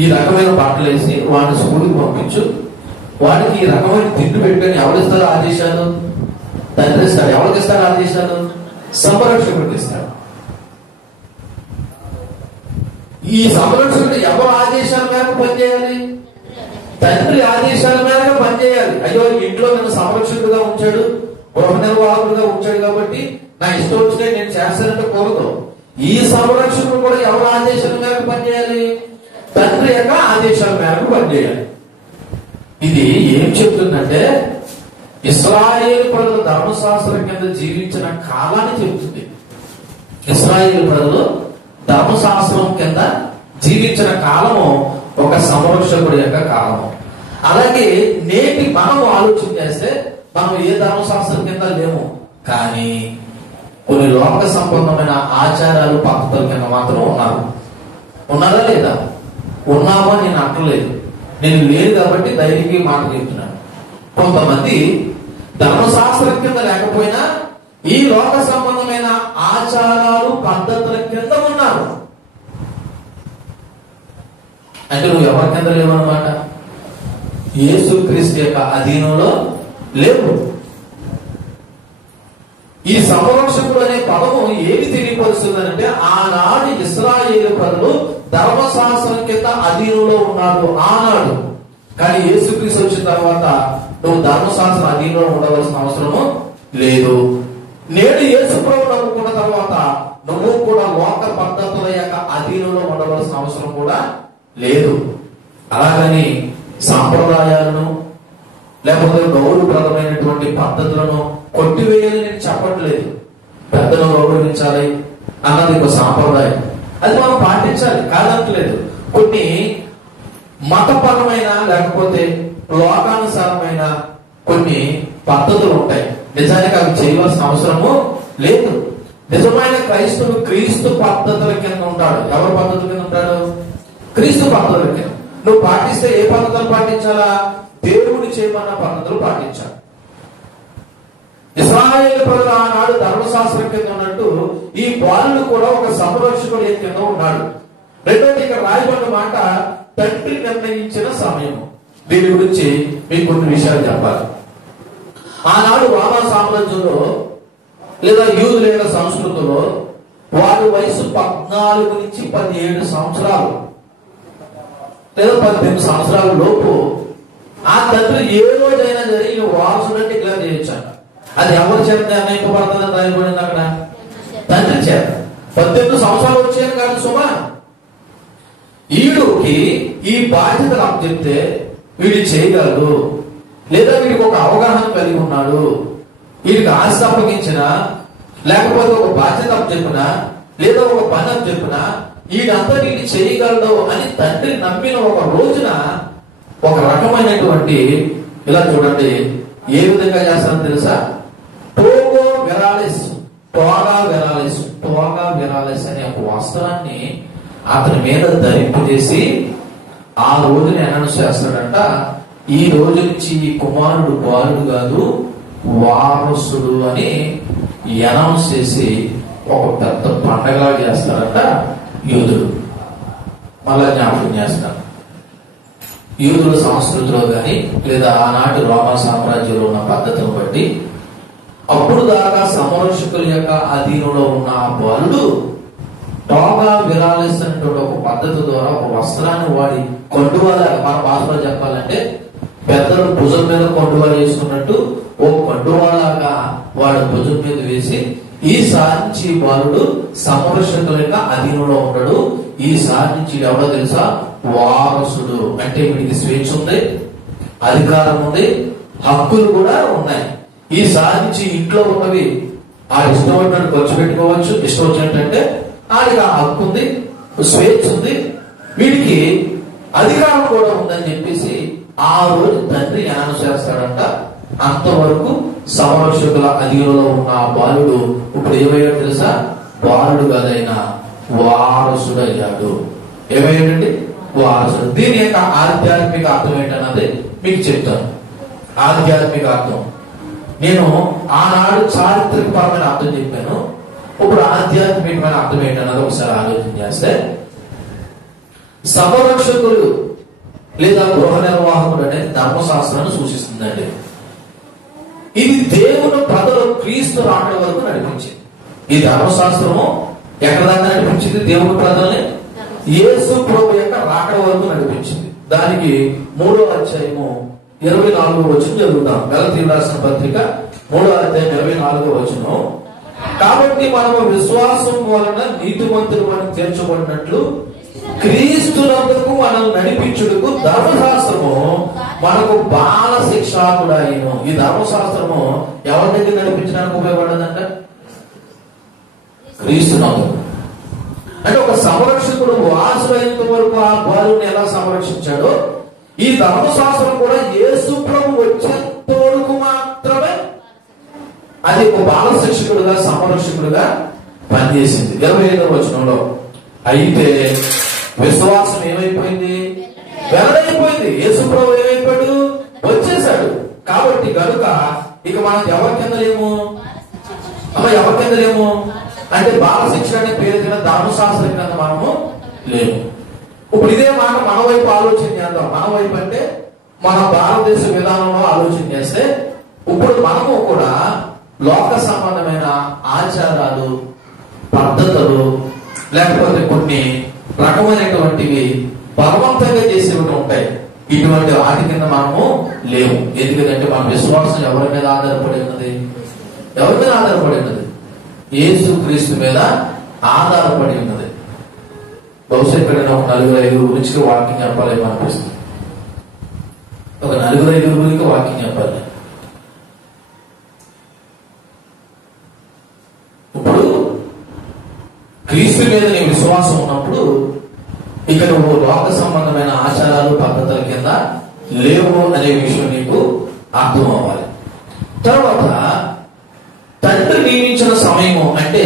ఈ రకమైన బట్టలు వేసి వాడిని స్కూల్కి పంపించు, వాడికి ఈ రకమైన తిండి పెట్టుకొని ఎవరిస్తారు ఆదేశాలు? తండ్రి ఇస్తాడు. ఎవరికి ఇస్తాడు ఆదేశాలు? సంరక్షకుడికి ఇస్తాడు. ఈ సంరక్షకుడు ఎవరు ఆదేశాల మేరకు పనిచేయాలి? తండ్రి ఆదేశాల మేరకు పనిచేయాలి. అయ్యో, ఇంట్లో నన్ను సంరక్షకుడిగా ఉంచాడు, గృహ నిర్వాహకుడిగా ఉంచాడు కాబట్టి నా ఇష్టం వచ్చినా నేను చేస్తానంటే కోరదు. ఈ సంరక్షకుడు కూడా ఎవరు ఆదేశాల మేరకు పనిచేయాలి? తండ్రి యొక్క ఆదేశాల మేరకు పనిచేయాలి. ఇది ఏం చెప్తుందంటే ఇశ్రాయేలు ప్రజలు ధర్మశాస్త్రం కింద జీవించిన కాలాన్ని చెబుతుంది. ఇశ్రాయేలు ప్రజలు ధర్మశాస్త్రం కింద జీవించిన కాలము ఒక సంరక్షకుడి యొక్క కాలము. అలాగే నేటి మనం ఆలోచన చేస్తే మనం ఏ ధర్మశాస్త్రం కింద లేము, కానీ కొన్ని లోక సంపన్నమైన ఆచారాలు పద్ధతుల కింద మాత్రం ఉన్నారా లేదా? ఉన్నామా నేను అంటలేదు, నేను లేదు కాబట్టి ధైర్యంగా మాట చెప్తున్నాను. కొంతమంది ధర్మశాస్త్రం కింద లేకపోయినా ఈ లోక సంబంధమైన ఆచారాలు పద్ధతుల కింద ఉన్నారు. అంటే నువ్వు ఎవరి కింద లేవు అన్నమాట, యేసుక్రీస్తు యొక్క అధీనంలో లేవు. ఈ సంరక్షకుడు అనే పదము ఏమి తెలియపరుస్తుందంటే ఆనాడు ఇశ్రాయేలు ప్రజలు ధర్మశాస్త్రం కింద అధీనంలో ఉన్నారు ఆనాడు. కానీ యేసుక్రీస్తు వచ్చిన తర్వాత నువ్వు ధర్మశాస్త్రం అధీనంలో ఉండవలసిన అవసరము లేదు. నేడు యేసు ప్రభువు నమ్ముకున్న తర్వాత నువ్వు కూడా లోక పద్ధతుల యొక్క అధీనంలో ఉండవలసిన అవసరం కూడా లేదు. అలాగని సాంప్రదాయాలను లేకపోతే గౌరవప్రదమైనటువంటి పద్ధతులను కొట్టివేయాలని నేను చెప్పట్లేదు. పెద్దలు గౌరవించాలి అన్నది ఒక సాంప్రదాయం, అది మనం పాటించాలి, కాదనట్లేదు. కొన్ని మతపరమైన లేకపోతే లోకానుసారమైన కొన్ని పద్ధతులు ఉంటాయి, నిజానికి అవి చేయవలసిన అవసరము లేదు. నిజమైన క్రైస్తవుడు క్రీస్తు పద్ధతుల కింద ఉంటాడు. ఎవరి పద్ధతుల కింద ఉంటాడు? క్రీస్తు పద్ధతుల కింద. నువ్వు పాటిస్తే ఏ పద్ధతులు పాటించాలా? దేవుడు చేయమన్న పద్ధతులు పాటించాలి. ఇశ్రాయేలు ప్రజలు ఆనాడు ధర్మశాస్త్రం కింద ఉన్నట్టు ఈ బాలుడు కూడా ఒక సంరక్షకుడు కింద ఉన్నాడు. రెండోది ఇక్కడ రాయబడిన మాట తండ్రి నిర్ణయించిన సమయం. దీని గురించి మీకు కొన్ని విషయాలు చెప్పాలి. ఆనాడు రోమా సామ్రాజ్యంలో లేదా యూదుల యొక్క సంస్కృతిలో వారి వయసు 14 నుంచి 17 సంవత్సరాలు లేదా 18 సంవత్సరాల లోపు ఆ తండ్రి ఏ రోజైనా సరే ఈ వారసుడు డిక్లేర్ చేయొచ్చాను. అది ఎవరి చేత నిర్ణయింపబడుతుందని రాయబడింది అక్కడ? తండ్రి చేత. 18 సంవత్సరాలు వచ్చాయని కాదు సుమా, ఈడుకి ఈ బాధ్యతలు నాకు చెప్తే వీడు చేయగలడు, లేదా వీడికి ఒక అవగాహన కలిగి ఉన్నాడు, వీడికి ఆస్తి అప్పగించిన, లేకపోతే ఒక బాధ్యత చెప్పిన, లేదా ఒక పని చెప్పిన వీడంతా వీడిని చేయగలడు అని తండ్రి నమ్మిన ఒక రోజున ఒక రకమైనటువంటి, ఇలా చూడండి ఏ విధంగా చేస్తారని తెలుసా, టోగా వెరాలెస్ అనే ఒక వస్త్రాన్ని అతని మీద ధరింపజేసి ఆ రోజుని అనౌన్స్ చేస్తాడంట. ఈ రోజు నుంచి ఈ కుమారుడు బాలుడు కాదు వారసుడు అని అనౌన్స్ చేసి ఒక పెద్ద పండగలా చేస్తారంట యూదులు. మళ్ళా జ్ఞాపకం చేస్తారు, యూదుల సంస్కృతిలో గాని లేదా ఆనాటి రోమా సామ్రాజ్యంలో ఉన్న పద్ధతిని బట్టి అప్పుడు దాకా సంరక్షకుల యొక్క అధీనంలో ఉన్న ఆ బాలుడు టోగా విరాలిస్ అనేటువంటి ఒక పద్ధతి ద్వారా ఒక వస్త్రాన్ని వాడి కొండువాల, మన భాషలో చెప్పాలంటే పెద్దలు భుజం మీద కొండువాల వేసుకున్నట్టు ఓ కొండువాలాగా వాడు భుజం మీద వేసి ఈసారి నుంచి బాలుడు సంరక్షకుల యొక్క అధీనంలో ఉన్నాడు. ఈసారి నుంచి ఎవడో తెలుసా, వారసుడు. అంటే వీడికి స్వేచ్ఛ ఉంది, అధికారం ఉంది, హక్కులు కూడా ఉన్నాయి. ఈసారి నుంచి ఇంట్లో ఉన్నవి ఆ ఇష్టం వచ్చినట్టు ఖర్చు పెట్టుకోవచ్చు, ఇష్టం వచ్చినట్టు ఆడికి ఆ హక్కు ఉంది, స్వేచ్ఛ ఉంది, వీడికి అధికారం కూడా ఉందని చెప్పేసి ఆ రోజు తండ్రి జ్ఞానం చేస్తాడంట. అంతవరకు సంరక్షకుల అధీనంలో ఉన్న ఆ బాలుడు ఇప్పుడు ఏమయ్యాడు తెలుసా, బాలుడు కదైనా వారసుడు అయ్యాడు. ఏమయ్యాడండి, వారసుడు. దీని యొక్క ఆధ్యాత్మిక అర్థం ఏంటన్నది మీకు చెప్తాను. ఆధ్యాత్మిక అర్థం నేను ఆనాడు చారిత్రకపరమైన అర్థం చెప్పాను, ఇప్పుడు ఆధ్యాత్మికమైన అర్థం ఏంటన్నది ఒకసారి ఆలోచన చేస్తే, సంరక్షకులు లేదా గృహ నిర్వాహకుడు అనేది ధర్మశాస్త్రాన్ని సూచిస్తుందండి. ఇది దేవుని ప్రజలు క్రీస్తు రాకడ వరకు నడిపించింది. ఈ ధర్మశాస్త్రము ఎక్కడ దాకా నడిపించింది, దేవుని ప్రజల్ని యేసు ప్రభు యొక్క రాకడ వరకు నడిపించింది. దానికి 3వ అధ్యాయము 24వ వచనం చదువుతాం. గలతీయులకు రాసిన పత్రిక 3వ అధ్యాయం 24వ వచనం. కాబట్టి మనము విశ్వాసం వలన నీతిమంతులు మనం తీర్చబడినట్లు క్రీస్తునందుకు మనం నడిపించుటకు ధర్మశాస్త్రము మనకు బాల శిక్షాకుడాయను. ఈ ధర్మశాస్త్రము ఎవరి దగ్గర నడిపించడానికి ఉపయోగపడదంట, క్రీస్తునందుకు. అంటే ఒక సంరక్షకుడు వారసులైనంత వరకు ఆ బాలుని ఎలా సంరక్షించాడో ఈ ధర్మశాస్త్రం కూడా యేసు ప్రభు వచ్చేంత వరకు మాత్రమే అది ఒక బాల శిక్షకుడుగా సంరక్షకుడుగా పనిచేసింది. 25వ వచనంలో అయితే విశ్వాసం ఏమైపోయింది, వెల్లడైపోయింది. యేసు ప్రభు ఏమైపోయాడు, వచ్చేసాడు. కాబట్టి కనుక ఇక మనం ఎవరి కింద లేము, ఎవరి కింద లేము అంటే బాల శిక్ష అనే పేరు కింద ధర్మశాస్త్రం కింద మనము లేము. ఇప్పుడు ఇదే మాట మన వైపు ఆలోచన చేద్దాం. మన వైపు అంటే మన భారతదేశ విధానంలో ఆలోచన చేస్తే ఇప్పుడు మనము కూడా లోక సంబంధమైన ఆచారాలు, పద్ధతులు, లేకపోతే కొన్ని రకమైనటువంటివి బలవంతంగా చేసేవి ఉంటాయి. ఇటువంటి వాటి కింద మనము లేవు. ఎందుకంటే మన విశ్వాసం ఎవరి మీద ఆధారపడి ఉన్నది, ఎవరి మీద ఆధారపడి ఉన్నది, యేసు క్రీస్తు మీద ఆధారపడి ఉన్నది. బహుశా ఎక్కడైనా ఒక 4-5 గురించి వాక్యం చెప్పాలేమో అనిపిస్తుంది. ఒక 4-5 గురించి వాక్యం చెప్పాలి. ఇప్పుడు క్రీస్తు మీద నీ విశ్వాసం ఉన్నప్పుడు ఇక నువ్వు లోక సంబంధమైన ఆచారాలు, పద్ధతుల కింద లేవు అనే విషయం నీకు అర్థం అవ్వాలి. తర్వాత తండ్రి నియమించిన సమయము అంటే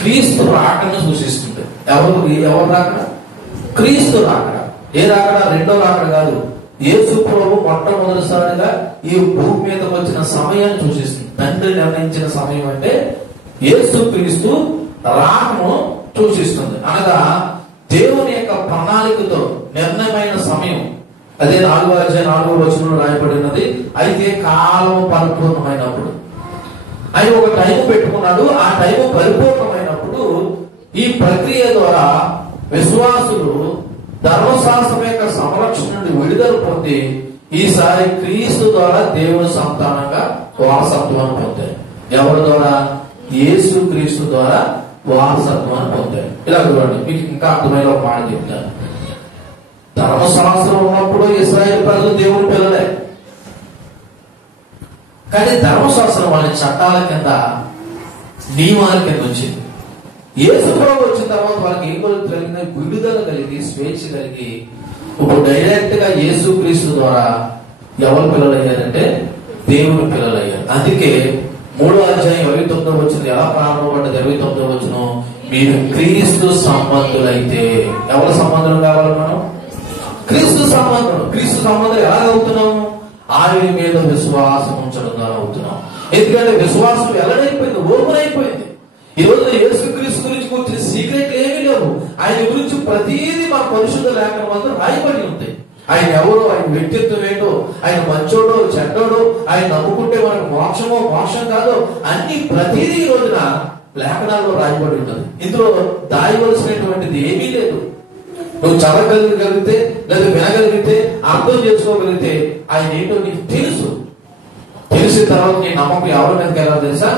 క్రీస్తు రాకడను సూచిస్తుంది. ఎవరు రాకడ, క్రీస్తు రాకడ. ఏ రాకడ, రెండో రాకడ కాదు. యేసు ప్రభు మొట్టమొదటిసారిగా ఈ భూమి మీద వచ్చిన సమయాన్ని సూచిస్తుంది. తండ్రి నిర్ణయించిన సమయం అంటే యేసు క్రీస్తు రాకను సూచిస్తుంది. అనగా దేవుని యొక్క ప్రణాళికతో నిర్ణయమైన సమయం. అదే 4వ అధ్యాయం 4వ వచనంలో రాయబడినది. అయితే కాలం పరిపూర్ణమైనప్పుడు ఆయన ఒక టైం పెట్టుకున్నాడు. ఆ టైం పరిపూర్ణమైనప్పుడు ఈ ప్రక్రియ ద్వారా విశ్వాసులు ధర్మశాస్త్రం యొక్క సంరక్షణ నుండి విడుదల పొంది ఈసారి క్రీస్తు ద్వారా దేవుని సంతానంగా వారసత్వాన్ని పొందారు. ఎవరి ద్వారా, యేసు క్రీస్తు ద్వారా వారసత్వాన్ని పొందారు. ఇలా చూడండి, మీకు ఇంకా అర్థమైన ఒక మాట చెప్తాను. ధర్మశాస్త్రం ఉన్నప్పుడు ఇశ్రాయేలు ప్రజలు దేవుని పిల్లలే. కానీ ధర్మశాస్త్రం వాళ్ళ చట్టాల కింద, నియమాల కింద వచ్చింది. యేసు ప్రభువు వచ్చిన తర్వాత వాళ్ళకి ఏం కలిగిన విడుదల కలిగి, స్వేచ్ఛ కలిగి, ఇప్పుడు డైరెక్ట్ గా యేసు క్రీస్తు ద్వారా ఎవరు పిల్లలు అయ్యారంటే దేవుని పిల్లలు అయ్యారు. అందుకే 3వ అధ్యాయం 29వ వచనం ఎలా ప్రారంభపడ్డది? 29వ వచనం, మీరు క్రీస్తు సంబంధులైతే. ఎవరి సంబంధం కావాలి మనం? క్రీస్తు సంబంధం. క్రీస్తు సంబంధం ఎలా అవుతున్నాము? ఆయన మీద విశ్వాసం ఉంచడం ద్వారా అవుతున్నాం. ఎందుకంటే విశ్వాసం ఎలాడైపోయింది, ఓపెన్ అయిపోయింది. ఈ రోజు యేసు క్రీస్తు గురించి కూర్చుని సీక్రెట్లు ఏమీ లేవు. ఆయన గురించి ప్రతిదీ మన పరిశుద్ధ లేఖనం రాయబడి ఉంటాయి. ఆయన ఎవరో, ఆయన వ్యక్తిత్వం ఏంటో, ఆయన మంచోడో చెడ్డోడో, ఆయన నమ్ముకుంటే మనకు మోక్షమో మోక్షం కాదో అన్ని ప్రతిదీ ఈ రోజున లేఖనాల్లో రాయబడి ఉంటుంది. ఇందులో దాయవలసినటువంటిది ఏమీ లేదు. నువ్వు చదవగలిగితే లేదా వినగలిగితే అర్థం చేసుకోగలిగితే ఆయన ఏంటో నీకు తెలుసు. తెలిసిన తర్వాత నీ నమ్మకం ఎవరి మీదకి వెళ్ళాలి తెలుసా?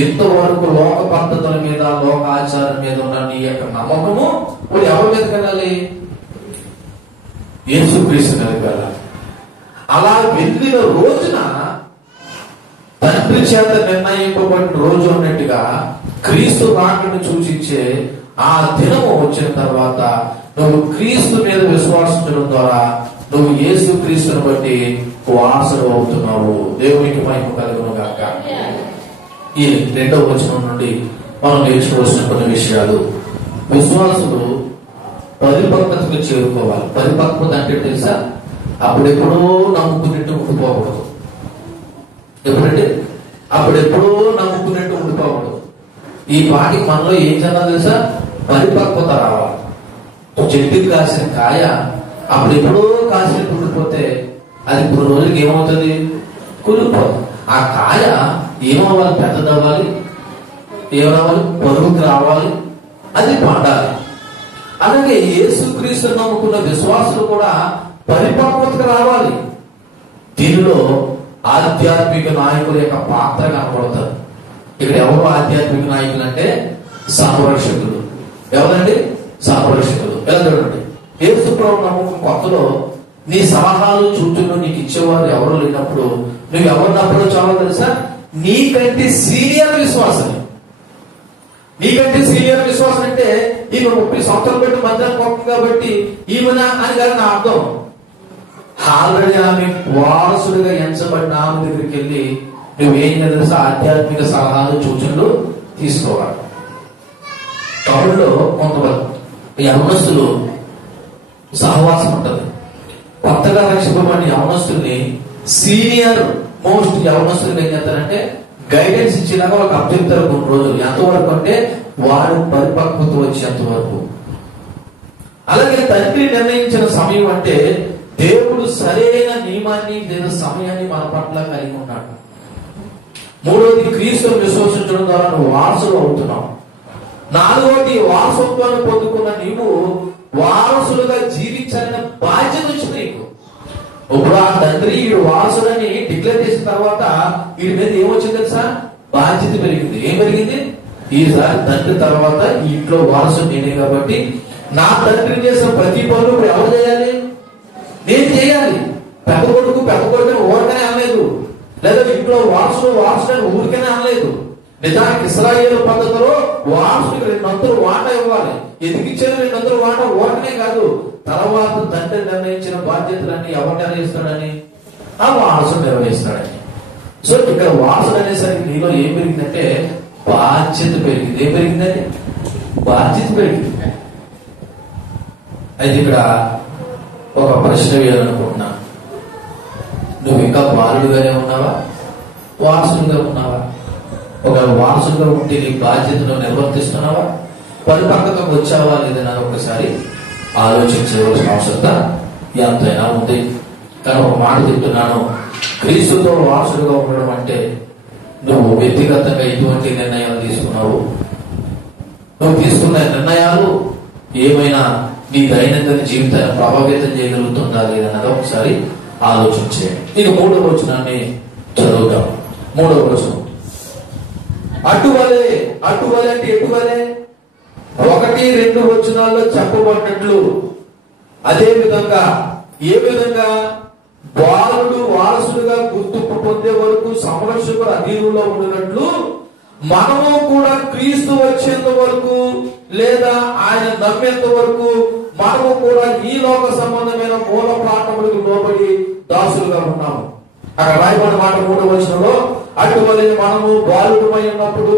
ఎంతవరకు లోక పద్ధతుల మీద, లోక ఆచారం మీద ఉన్న నీ యొక్క నమ్మకము ఇప్పుడు ఎవరి మీదకి వెళ్ళాలి? యేసుక్రీస్తు మీదకి వెళ్ళాలి. అలా వెళ్ళిన రోజున తండ్రి చేత నిర్ణయింపబడిన రోజు అన్నట్టుగా క్రీస్తు రాకను సూచించే ఆ దినము వచ్చిన తర్వాత నువ్వు క్రీస్తు మీద విశ్వాసించడం ద్వారా నువ్వు యేసు క్రీస్తుని బట్టి వారసుడు అవుతున్నావు. దేవునికి మహిమ కలుగును గాక. ఈ 2వ వచనం నుండి మనం నేర్చుకోవాల్సిన కొన్ని విషయాలు. విశ్వాసులు పరిపక్వతకు చేరుకోవాలి. పరిపక్వత అంటే తెలుసా? అప్పుడెప్పుడో నమ్ముకున్నట్టు ఉండిపోకూడదు. ఎప్పుడంటే అప్పుడెప్పుడో నమ్ముకున్నట్టు ఉండిపోకూడదు. ఈ పాటికి మనలో ఏం జరగాలి తెలుసా? పరిపక్వత రావాలి. చెట్టుకి కాసిన కాయ అప్పుడెప్పుడో కాసినట్టు ఉండిపోతే అది 3 రోజులకి ఏమవుతుంది? కులిపోతుంది. ఆ కాయ ఏమవ్వాలి? పెద్దదవ్వాలి, ఏమవ్వాలి? పొరుగుకి రావాలి, అది పండాలి. అలాగే యేసుక్రీస్తు నమ్ముకున్న విశ్వాసులు కూడా పరిపక్వతకు రావాలి. దీనిలో ఆధ్యాత్మిక నాయకుల యొక్క పాత్ర కనబడతారు. ఇక్కడ ఎవరు ఆధ్యాత్మిక నాయకులు అంటే సంరక్షకులు. ఎవరండి? సంరక్షకులు. ఎలా చూడండి, యేసు ప్రభువు నమ్మకం కొత్తలో నీ సలహాలు సూచనలు నీకు ఇచ్చేవారు ఎవరు లేనప్పుడు నువ్వు ఎవరినప్పుడు చాలా తెలుసా? నీకంటే సీనియర్ విశ్వాసం. నీకంటే సీనియర్ విశ్వాసం అంటే ఈమె 30 సంవత్సరాలు పెట్టి మందిరం పోతుంది కాబట్టి ఈమెనా అని కాదు నా అర్థం. ఆల్రెడీ ఆమె వారసుడిగా ఎంచబడిన ఆమె దగ్గరికి వెళ్ళి నువ్వేం తెలుసా? ఆధ్యాత్మిక సలహాలు సూచనలు తీసుకోవాలి. తమిళలో కొంతమంది యవనస్తులు సహవాసం ఉంటుంది. కొత్తగా రక్షింపబడిన యవనస్తుల్ని సీనియర్ మోస్ట్ యవనస్తులు ఏం చేస్తారంటే గైడెన్స్ ఇచ్చినాక వాళ్ళకి అభ్యర్థులు కొన్ని రోజులు. ఎంతవరకు అంటే వారు పరిపక్వత వచ్చేంత వరకు. అలాగే తండ్రి నిర్ణయించిన సమయం అంటే దేవుడు సరైన నియమాన్ని లేదా సమయాన్ని మన పట్ల కలిగి ఉన్నాడు. 3వది క్రీస్తును విశ్వసించడం ద్వారా నువ్వు వారసులు అవుతున్నావు. 4వది వారసత్వాన్ని పొందుకున్న నీవు వారసులుగా జీవించాలనే బాధ్యత వచ్చింది నీకు. ఇప్పుడు ఆ తండ్రి వీడు వారసులని డిక్లేర్ చేసిన తర్వాత వీడి మీద ఏమొచ్చింది తెలుసా? బాధ్యత పెరిగింది. ఏం పెరిగింది? ఈసారి తండ్రి తర్వాత ఈ ఇంట్లో వారసుడు నేనే కాబట్టి నా తండ్రి చేసిన ప్రతి పనులు ఇప్పుడు ఎవరు చేయాలి? నేను చేయాలి. పెద్ద కొడుకు ఊరికనే అనలేదు, లేదా ఇంట్లో వారసుడని ఊరికనే అనలేదు. నిజానికి ఇశ్రాయేలు పద్ధతిలో వారసుడికి 2 వంతులు వాటా ఇవ్వాలి. ఎదిగిచ్చేది 2 వంతులు వాటా ఊరికనే కాదు. తర్వాత తండ్రి నిర్ణయించిన బాధ్యతలన్నీ ఎవరు నిర్వహిస్తాడని? ఆ వారసుడు నిర్వహిస్తాడని. సో ఇక్కడ వారసుడు అనేసరికి నీలో ఏం పెరిగిందంటే బాధ్యత పెరిగింది. ఏం పెరిగిందండి? బాధ్యత పెరిగింది. అయితే ఇక్కడ ఒక ప్రశ్న వేయాలనుకుంటున్నా. నువ్వు ఇంకా బాలుడుగానే ఉన్నావా, వారసుడుగా ఉన్నావా? ఒక వారసుడుగా ఉంటే నీ బాధ్యతను నిర్వర్తిస్తున్నావా, పరిపక్వతకు వచ్చావా లేదని ఒకసారి ఆలోచించవలసిన అవసరత ఎంతైనా ఉంది. కానీ ఒక మాట చెప్తున్నాను, క్రీస్తుతో వారసుడుగా ఉండడం అంటే నువ్వు వ్యక్తిగతంగా ఎటువంటి నిర్ణయాలు తీసుకున్నావు, నువ్వు తీసుకున్న నిర్ణయాలు ఏమైనా నీ దైనందిన జీవితాన్ని ప్రభావితం చేయగలుగుతుందా లేదన్నది ఒకసారి ఆలోచించేయండి. ఇక 3వ వచనాన్ని చదువుతాం. 3వ వచనం, అటువలే అంటే ఎటువలే 1, 2 వచనాల్లో చెప్పబడినట్లు అదే విధంగా ఏ విధంగా బాలుడు వారసుడుగా గుర్తింపు పొందే వరకు సంరక్షకుడు అధీనంలో ఉండినట్లు మనము కూడా క్రీస్తు వచ్చేంత వరకు లేదా ఆయన నమ్మేంత వరకు మనము కూడా ఈ లోక సంబంధమైన మూల పాఠములకు లోబడి దాసులుగా ఉన్నాము. అక్కడ రాయబడిన మాట 3వ వచనంలో, అటువలే మనము బాలుడమై ఉన్నప్పుడు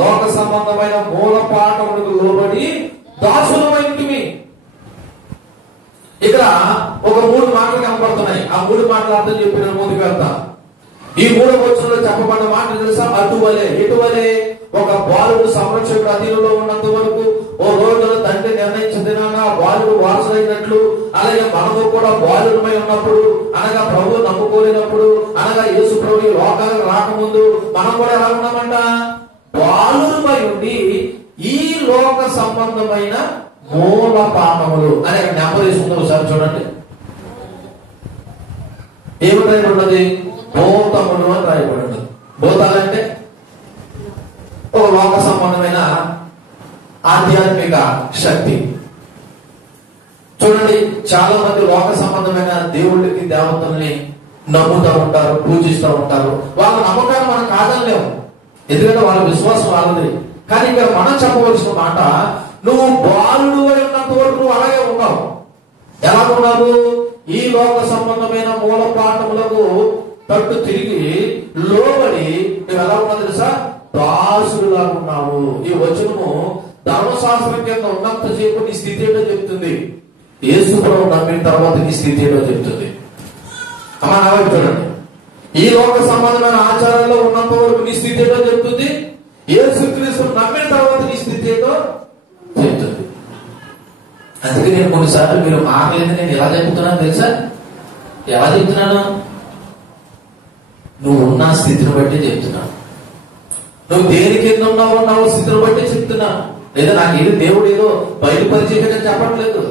లోక సంబంధమైన మూల పాఠములకు లోబడి దాసులమైంటిమి. ఇక్కడ ఒక 3 మాటలు కనపడుతున్నాయి. ఆ 3 మాటలు అర్థం చెప్పి నేను ముందుకు వెళ్తా. ఈ 3వ వచనంలో చెప్పబడిన మాట తెలుసా? అటువలే. ఎటువలే? ఒక బాలుడు సంరక్షకుడు అధీనంలో ఉన్నంత వరకు, ఓ రోజున తండ్రి నిర్ణయించిన దినాన బాలుడు వారసులైనట్లు, అలాగే మనము కూడా బాలుడమై ఉన్నప్పుడు, అనగా ప్రభు నమ్ముకోలేనప్పుడు, అనగా యేసు ప్రభు ఈ లోకాలకు రాకముందు మనం కూడా ఎలా ఉన్నామంట? బాలుడమై ఉండి ఈ లోక సంబంధమైన మూల పాఠములు అనే నెంబర్ తీసుకుందాం. ఒకసారి చూడండి, ఏమి రాయబడినది? భూతములు అని రాయబడింది. భూతాలంటే ఒక లోక సంబంధమైన ఆధ్యాత్మిక శక్తి. చూడండి, చాలా మంది లోక సంబంధమైన దేవుళ్ళకి దేవతల్ని నమ్ముతూ ఉంటారు, పూజిస్తూ ఉంటారు. వాళ్ళ నమ్మకాన్ని మనం కాదనలేము, ఎందుకంటే వాళ్ళ విశ్వాసం వాళ్ళది. కానీ ఇక్కడ మనం చెప్పవలసిన మాట, నువ్వు బాలుడు ఉన్నంత వరకు నువ్వు అలాగే ఉన్నావు. ఎలా ఉన్నావు? ఈ లోక సంబంధమైన మూల పాఠములకు తట్టు తిరిగి లోబడి నువ్వు ఎలా ఉన్నావు తెలుసా? దాసుడులా ఉన్నావు. ఈ వచనము ధర్మశాస్త్రం కింద ఉన్నంతసేపు నీ స్థితి ఏంటో చెప్తుంది. యేసు ప్రభువు నమ్మిన తర్వాత నీ స్థితి ఏంటో చెప్తుంది. అమ్మా నా వైపు చూడండి, ఈ లోక సంబంధమైన ఆచారాల్లో ఉన్నంత వరకు నీ స్థితి ఏంటో చెప్తుంది. యేసుక్రీస్తు నమ్మిన తర్వాత నీ స్థితి ఏంటో చెప్తుంది. అందుకే నేను కొన్నిసార్లు మీరు మారలేదు నేను ఎలా చెప్తున్నాను తెలుసా? ఎలా చెప్తున్నాను? నువ్వు ఉన్న స్థితిని బట్టి చెప్తున్నాను. నువ్వు దేని కింద ఉన్నావు స్థితిని బట్టి చెప్తున్నాను. లేదా నాకు ఏదో దేవుడు ఏదో బయలుపరిచేయడం చెప్పట్లేదు.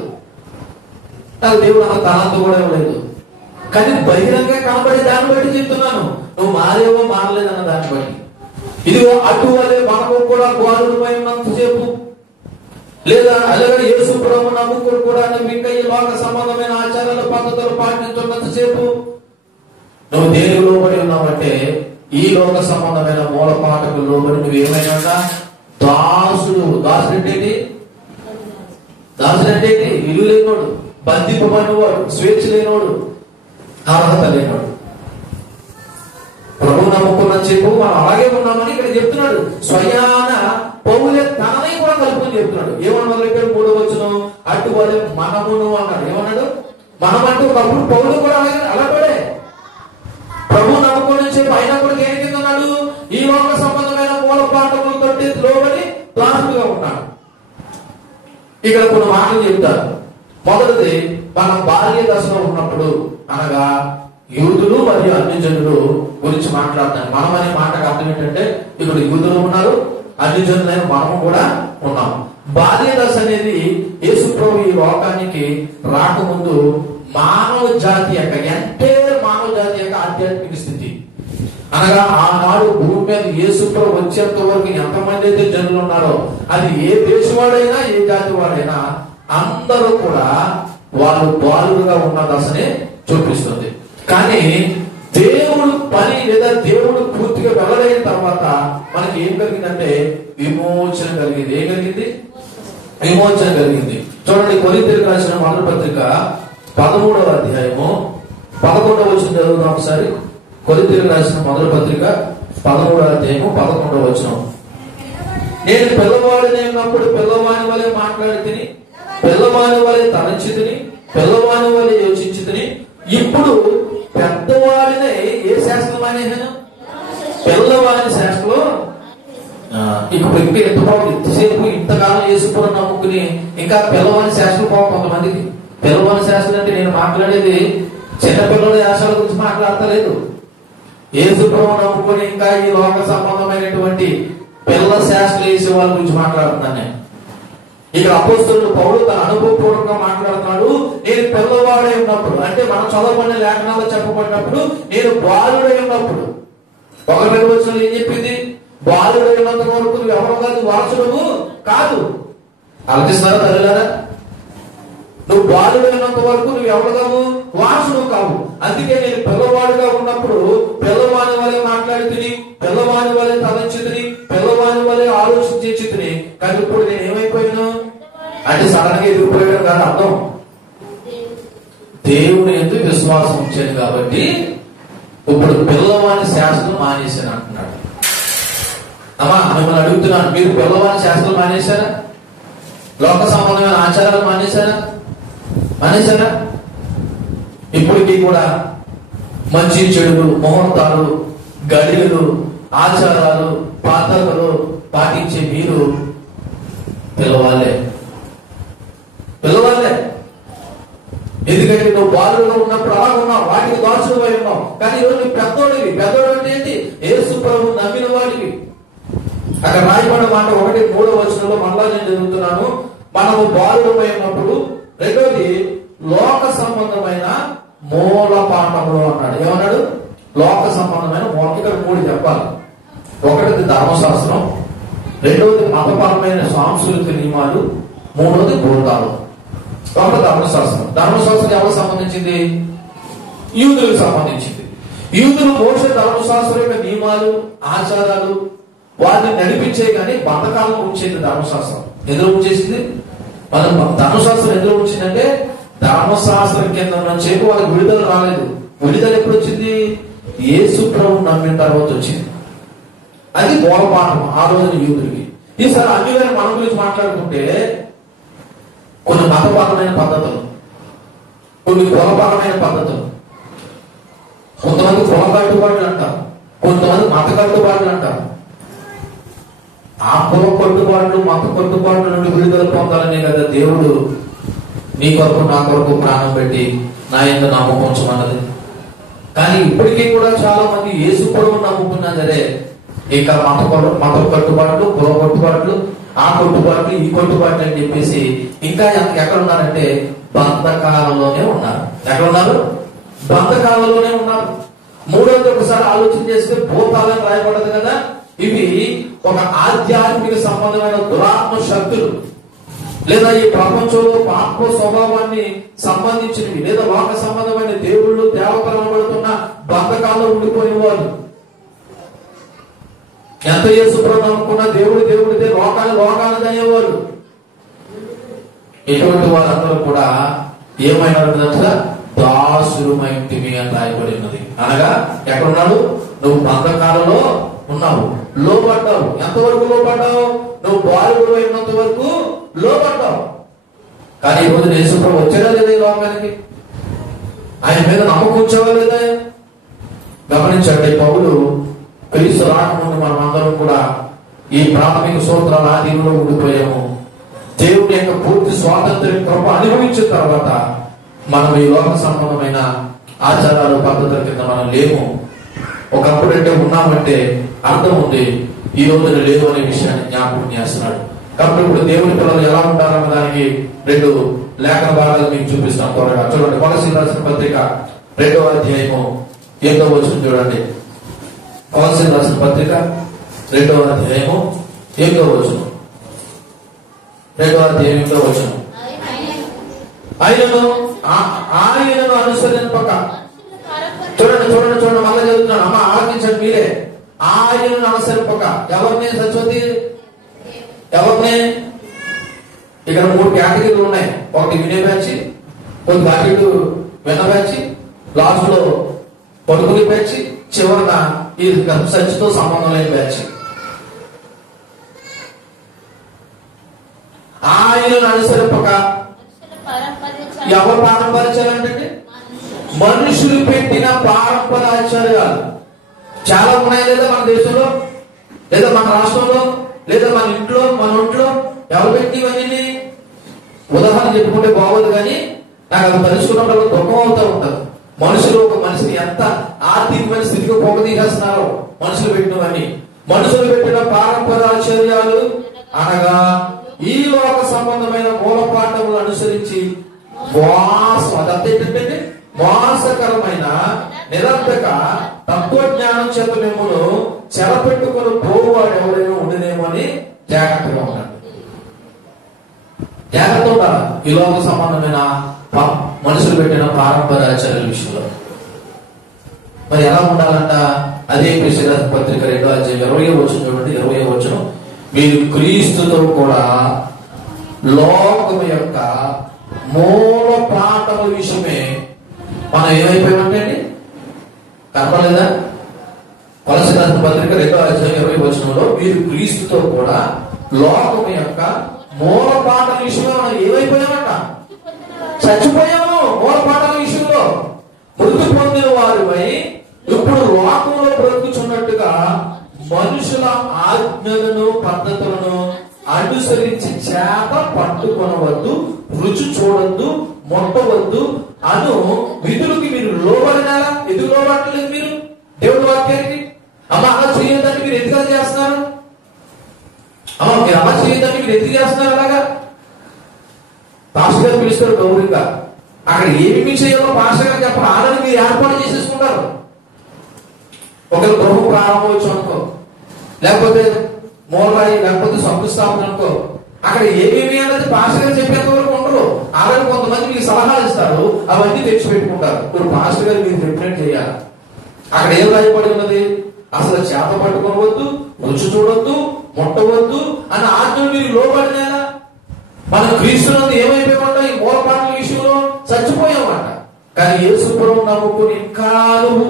నాకు దేవుడు అన్న తలంత కూడా ఇవ్వలేదు. కానీ బహిరంగ కనబడి దాన్ని బట్టి చెప్తున్నాను. నువ్వు మారేవో మారలేదన్న దాన్ని బట్టి. ఇదిగో అటువలే మనము కూడా బాలుడమై ఉన్నంతసేపు, లేదా అలాగే యేసు ప్రభువు నమ్ముకుని కూడా ఇంకా ఈ లోక సంబంధమైన ఆచారాల పద్ధతులు పాటించున్నంతసేపు నువ్వు దేనికి లోబడి ఉన్నావంటే ఈ లోక సంబంధమైన మూల పాఠకు లోబడి నువ్వేమైనా దాసుడు. దాసుడు అంటే దాసుడు అంటే ఇల్లు లేనోడు, బంధింపబడినవాడు, స్వేచ్ఛ లేనోడు, అర్హత లేనోడు. ప్రభు నమ్ముకున్న చెప్పు మనం అలాగే ఉన్నామని ఇక్కడ చెప్తున్నాడు. స్వయాన పౌలే తనని కూడా కలుపుకొని చెప్తున్నాడు. ఏమన్నా మొదలెట్టాడు? 3వ వచనం, అటువలే మనమును అన్నాడు. ఏమన్నాడు? మనమంటూ ఒకప్పుడు పౌలు కూడా అలాగే ప్రభు నమ్ముకొని చెప్పి అయినా కూడా దేని కింద ఉన్నాడు? ఈ లోక సంబంధమైన మూల పాఠములతో లోబడి దాసుడుగా ఉన్నాడు. ఇక్కడ కొన్ని మాటలు చెప్తారు. మొదటిది, మనం బాల్య దశలో ఉన్నప్పుడు, అనగా యూదులు మరియు అన్ని జనులు గురించి మాట్లాడతాను. మనం అనే మాటకు అర్థం ఏంటంటే ఇక్కడ యూదులు ఉన్నారు, అన్ని జనులైన మనము కూడా ఉన్నాం. బాల్య దశ అనేది యేసు ప్రభు ఈ లోకానికి రాకముందు మానవ జాతి యొక్క మానవ జాతి యొక్క ఆధ్యాత్మిక స్థితి. అనగా ఆనాడు భూమి మీద యేసు ప్రభు వచ్చేంత వరకు ఎంతమంది అయితే జనులు ఉన్నారో, అది ఏ దేశవాడైనా ఏ జాతి వాడైనా అందరూ కూడా వాళ్ళు బాలుడుగా ఉన్న దశని చూపిస్తుంది. కానీ దేవుడు పని లేదా దేవుడు పూర్తిగా వెళ్ళదైన తర్వాత మనకి ఏం కలిగిందంటే విమోచన కలిగింది. ఏం కలిగింది? విమోచన కలిగింది. చూడండి, కొరింథీయులకు రాసిన మొదటి పత్రిక 13వ అధ్యాయము 11వ వచనం చదువుదాం ఒకసారి. కొరింథీయులకు రాసిన మొదటి పత్రిక 13వ అధ్యాయము 11వ వచనం. నేను పిల్లవాడిని ఉన్నప్పుడు పిల్లవాని వలె మాట్లాడి తిని, పిల్లవాని వలె తలంచి తిని, పిల్లవాని వలె యోచించి తిని, ఇప్పుడు పెద్దవాడినే ఏ శాస్త్రం అనేసాను? పిల్లవాడి శాస్త్రం. ఇప్పుడు ఎంతసేపు ఇంతకాలం యేసుప్రభువుని నమ్ముకుని ఇంకా పిల్లవాడి శాస్త్రం పోవాలి కొంతమందికి. పిల్లవాడి శాస్త్రం అంటే నేను మాట్లాడేది చిన్నపిల్లల శాస్త్రాల గురించి మాట్లాడతలేదు. యేసుప్రభువుని నమ్ముకుని ఇంకా ఈ లోక సంబంధమైనటువంటి పిల్ల శాస్త్రం వేసే వాళ్ళ గురించి మాట్లాడుతున్నాను నేను. ఇక్కడ అపోస్తలుడు పౌలు తన అనుభవపూర్వకంగా మాట్లాడుతున్నాడు. నేను పిల్లవాడై ఉన్నప్పుడు, అంటే మనం చదవబడిన లేఖనాల్లో చెప్పబడినప్పుడు, నేను బాలుడై ఉన్నప్పుడు. 1 వచనంలో ఏం చెప్పింది? బాలుడై ఉన్నంత వరకు నువ్వు ఎవరు కాదు, వారసుడు కాదు. ఆలోచిస్తున్నారా తల్లిలారా? నువ్వు బాలుడైనంత వరకు నువ్వు ఎవరు కావు, వారసుడు కావు. అందుకే నేను పిల్లవాడుగా ఉన్నప్పుడు పిల్లవాని వలె మాట్లాడుతుని, పిల్లవాని వలె తలంచుతుని, పిల్లవాని వలె ఆలోచించుతుని. కానీ ఇప్పుడు నేను ఏమైపోయాను అంటే సడన్ గా ఎదిగిపోయాడు కాదు అర్థం. దేవుని ఎందుకు విశ్వాసం ఉంచాను కాబట్టి ఇప్పుడు పిల్లవాని శాస్త్రం మానేశాను అంటున్నాడు. అమ్మా మిమ్మల్ని అడుగుతున్నాను, మీరు పిల్లవాని శాస్త్రం మానేశారా? లోక సంబంధమైన ఆచారాలు మానేశారా? ఇప్పటికీ కూడా మంచి చెడులు, ముహూర్తాలు, గడియలు, ఆచారాలు, పద్ధతులు పాటించే మీరు పిల్లవాళ్ళే. ఎందుకంటే నువ్వు బాలులో ఉన్నప్పుడు అలా ఉన్నావు, వాటికి దాచుడుపై ఉన్నావు. కానీ ఈరోజు నువ్వు పెద్దోడివి. పెద్దోడు అంటే ఏంటి? యేసు ప్రభువు నమ్మిన వాడివి. అక్కడ రాయబడిన మాట 1:3 వచనంలో మళ్ళా నేను చదువుతున్నాను. మనము బాలులపై ఉన్నప్పుడు, రెండోది లోక సంబంధమైన మూల పాఠములు అన్నాడు. ఏమన్నాడు? లోక సంబంధమైన ఇక్కడ 3 చెప్పాలి. ఒకటిది ధర్మశాస్త్రం, రెండవది మతపరమైన సాంస్కృతిక నియమాలు, మూడవది బోధాలు. ఒక ధర్మశాస్త్రం. ధర్మశాస్త్రం ఎవరికి సంబంధించింది? యూదులకు సంబంధించింది. యూదులు మోషే ధర్మశాస్త్రం యొక్క నియమాలు, ఆచారాలు వారిని నడిపించే కానీ బంధకాలను ఉంచేది ధర్మశాస్త్రం. ఎందులో ఉంచేసింది? మనం ధర్మశాస్త్రం ఎందులో ఉంచిందంటే ధర్మశాస్త్రం కింద నుంచి వాళ్ళకి విడుదల రాలేదు. విడుదల ఎప్పుడు వచ్చింది? యేసు ప్రభువు నమ్మిన తర్వాత వచ్చింది. అది మూలపాఠం ఆ రోజున యూదులకి. ఈసారి అన్యులైన మన గురించి మాట్లాడుకుంటే కొన్ని మతపరమైన పద్ధతులు, కొన్ని కులపరమైన పద్ధతులు, కొంతమంది కుల కట్టుబాట్లు అంటారు, కొంతమంది మత కట్టుబాట్లు అంటారు. ఆ కుల కట్టుబాట్లు, మత కట్టుబాట్ల నుండి విడుదల పొందాలనే కదా దేవుడు నీ కొరకు నా కొరకు ప్రాణం పెట్టి నా యందు నమ్మకం ఉంచమన్నది. కానీ ఇప్పటికీ కూడా చాలా మంది యేసు ప్రభువును నమ్ముకున్నా సరే ఇంకా మత కట్టుబాట్లు, కుల కట్టుబాట్లు, ఆ కొట్టుబాట్లు, ఈ కొట్టుబాట్లు అని చెప్పేసి ఇంకా ఎక్కడున్నారంటే బంధకాలలోనే ఉన్నారు. ఎక్కడున్నారు? బంధకాలలోనే ఉన్నారు. మూడోది ఒకసారి ఆలోచన చేస్తే భూతాలని రాయబడదు కదా. ఇవి ఒక ఆధ్యాత్మిక సంబంధమైన దురాత్మ శక్తులు, లేదా ఈ ప్రపంచంలో పాప స్వభావాన్ని సంబంధించినవి, లేదా లోక సంబంధమైన దేవుళ్ళు దేవతలు అనబడుతున్న బంధకాల్లో ఉండిపోయిన వాళ్ళు. ఎంత యేసు ప్రభువు నమ్ముకున్నా దేవుడిదే, లోకాలు అనేవాళ్ళు. ఇటువంటి వారందరూ కూడా ఏమైనా దాసురుమైంటివి అని రాయబడి ఉన్నది. అనగా ఎక్కడున్నాడు? నువ్వు బంధకాలలో ఉన్నావు, లోపడ్డావు. ఎంతవరకు లోపడ్డావు? నువ్వు బాలుడు అయినంత వరకు లోపడ్డావు. కానీ ఈరోజు యేసు ప్రభువు వచ్చాడా లేదా ఈ లోకానికి? ఆయన మీద నమ్మకం ఉంచావా లేదా? గమనించండి, పౌలు క్రీస్తు రాకముందు మనం అందరం కూడా ఈ ప్రాథమిక సూత్రాల ఆధీనంలో ఉండిపోయాము. దేవుడి యొక్క పూర్తి స్వాతంత్ర్య కృప అనుభవించిన తర్వాత మనం ఈ లోక సంబంధమైన ఆచారాలు, పద్ధతుల కింద మనం లేము. ఒకప్పుడంటే ఉన్నామంటే అర్థం ఉంది, ఈ రోజున లేవు అనే విషయాన్ని జ్ఞాపకం చేస్తున్నాడు. కాబట్టి ఇప్పుడు దేవుని పిల్లలు ఎలా ఉంటారన్న దానికి 2 లేఖన భాగాలు మీకు చూపిస్తాం త్వరగా. చూడండి, కొలస్సీయులకు రాసిన పత్రిక 2వ అధ్యాయము 8వ వచనం చూడండి. కొలస్సీయులకు రాసిన పత్రిక 2వ అధ్యాయము 8వ వచనం. 2వ అధ్యాయం 8వ వచనం. ఆయనను అనుసరింపక, చూడండి మళ్ళీ చదువుతున్నాను. అమ్మ ఆలోచించండి మీరే. ఆయనను అనుసరింపక ఎవరిని? సత్యవతి, ఎవరిని? ఇక్కడ 3 కేటగిరీలు ఉన్నాయి. ఒకటి వినే బ్యాచ్, కొన్ని అటు విన్న బ్యాచ్, లాస్ట్ లో పడుకునే బ్యాచ్, చివరిన ఈ సత్యతో సంబంధం లేని బ్యాచ్. ఆయనను అనుసరింపక ఎవరు పారంపర్యాలంటే మనుషులు పెట్టిన పారంపరాచార్యాలు చాలా ఉన్నాయి. లేదా మన దేశంలో, లేదా మన రాష్ట్రంలో, లేదా మన ఇంట్లో, మన ఒంట్లో ఎవరు పెట్టివన్నీ ఉదాహరణ చెప్పుకుంటే బాగోదు, కానీ నాకు అది తెలుసుకున్నప్పుడు దుఃఖం అవుతూ ఉంటారు. మనుషులు ఒక మనిషిని ఎంత ఆర్థికమైన స్థితికి పొగ తీసేస్తున్నారో మనుషులు పెట్టినవన్నీ. మనుషులు పెట్టిన పారంపరాచార్యాలు అనగా ఈ లోక సంబంధమైన మూలపాఠములు అనుసరించి అదేంటంటే మోసకరమైన నిరర్ధక తత్వజ్ఞానం చేత మిమ్మల్ని చెరపెట్టుకుని పోవాడు ఎవరైనా ఉండనేమో అని జాగ్రత్తగా ఉన్నాడు. జాగ్రత్త ఉండాలి. ఈ లోక సంబంధమైన మనుషులు పెట్టిన పారంపర్యాచార్యుల విషయంలో. మరి ఎలా ఉండాలంట? అదే ఎఫెసీయుల రాసిన పత్రిక 2వ అధ్యాయం 20వ వచనం చూడండి. 20వ వచనం, మీరు క్రీస్తుతో కూడా లోకము యొక్క మూల పాఠముల విషయమే మనం ఏమైపోయామంటే కనపలేదా? కొలస్సీయుల రాసిన పత్రిక 2వ అధ్యాయం 20వ వచనంలో మీరు క్రీస్తుతో కూడా లోకము యొక్క మూల పాఠల విషయంలో మనం ఏమైపోయామంట? చచ్చిపోయాము. మూల పాఠల విషయంలో మృతి పొందిన వారిపై ఇప్పుడు లోకంలో బ్రతుకుచున్నట్టుగా మనుషుల ఆజ్ఞలను పద్ధతులను అనుసరించి చేత పట్టుకొనవద్దు, రుచి చూడొద్దు, ముట్టవద్దు అను విధులకి మీరు లోబడినారా? ఎందుకు లోబడలేదు మీరు దేవుడి వాక్యానికి? అమ్మ అలా చేయొద్దని మీరు ఎందుకు చేస్తున్నారు? అమ్మ మీరు అలా చేయొద్దని మీరు ఎందుకు చేస్తున్నారు? అలాగా పాస్టర్ గారు పిలుస్తారు గౌరవంగా, అక్కడ ఏమి చేయాలో పాస్టర్ గారు చెప్పండి, ఆల్రెడీ మీరు ఏర్పాటు చేసేసుకుంటారు. ఒకరు గృహ ప్రారంభోత్సవం అనుకో, లేకపోతే మూలరాయి, లేకపోతే శంకుస్థాపన అనుకో, అక్కడ ఏమేమి అనేది పాస్టర్ గారు చెప్పేంత వరకు ఉండరు. ఆల్రెడీ కొంతమంది మీకు సలహాలు ఇస్తారు, అవన్నీ తెచ్చిపెట్టుకుంటారు. ఇప్పుడు పాస్టర్ గారు మీరు రిప్రజెంట్ చేయాలి. అక్కడ ఏం రాయబడి ఉన్నది? అసలు చేత పట్టుకోవద్దు, రుచి చూడొద్దు, ముట్టవద్దు అని ఆజ్ఞలు మీరు లోబడినారా? మనం క్రీస్తునందు ఏమైపోయామంట? ఈ మూలపాఠల విషయంలో చచ్చిపోయామంట. కానీ యేసు ప్రభువును నమ్ముకుని ఇంకా నువ్వు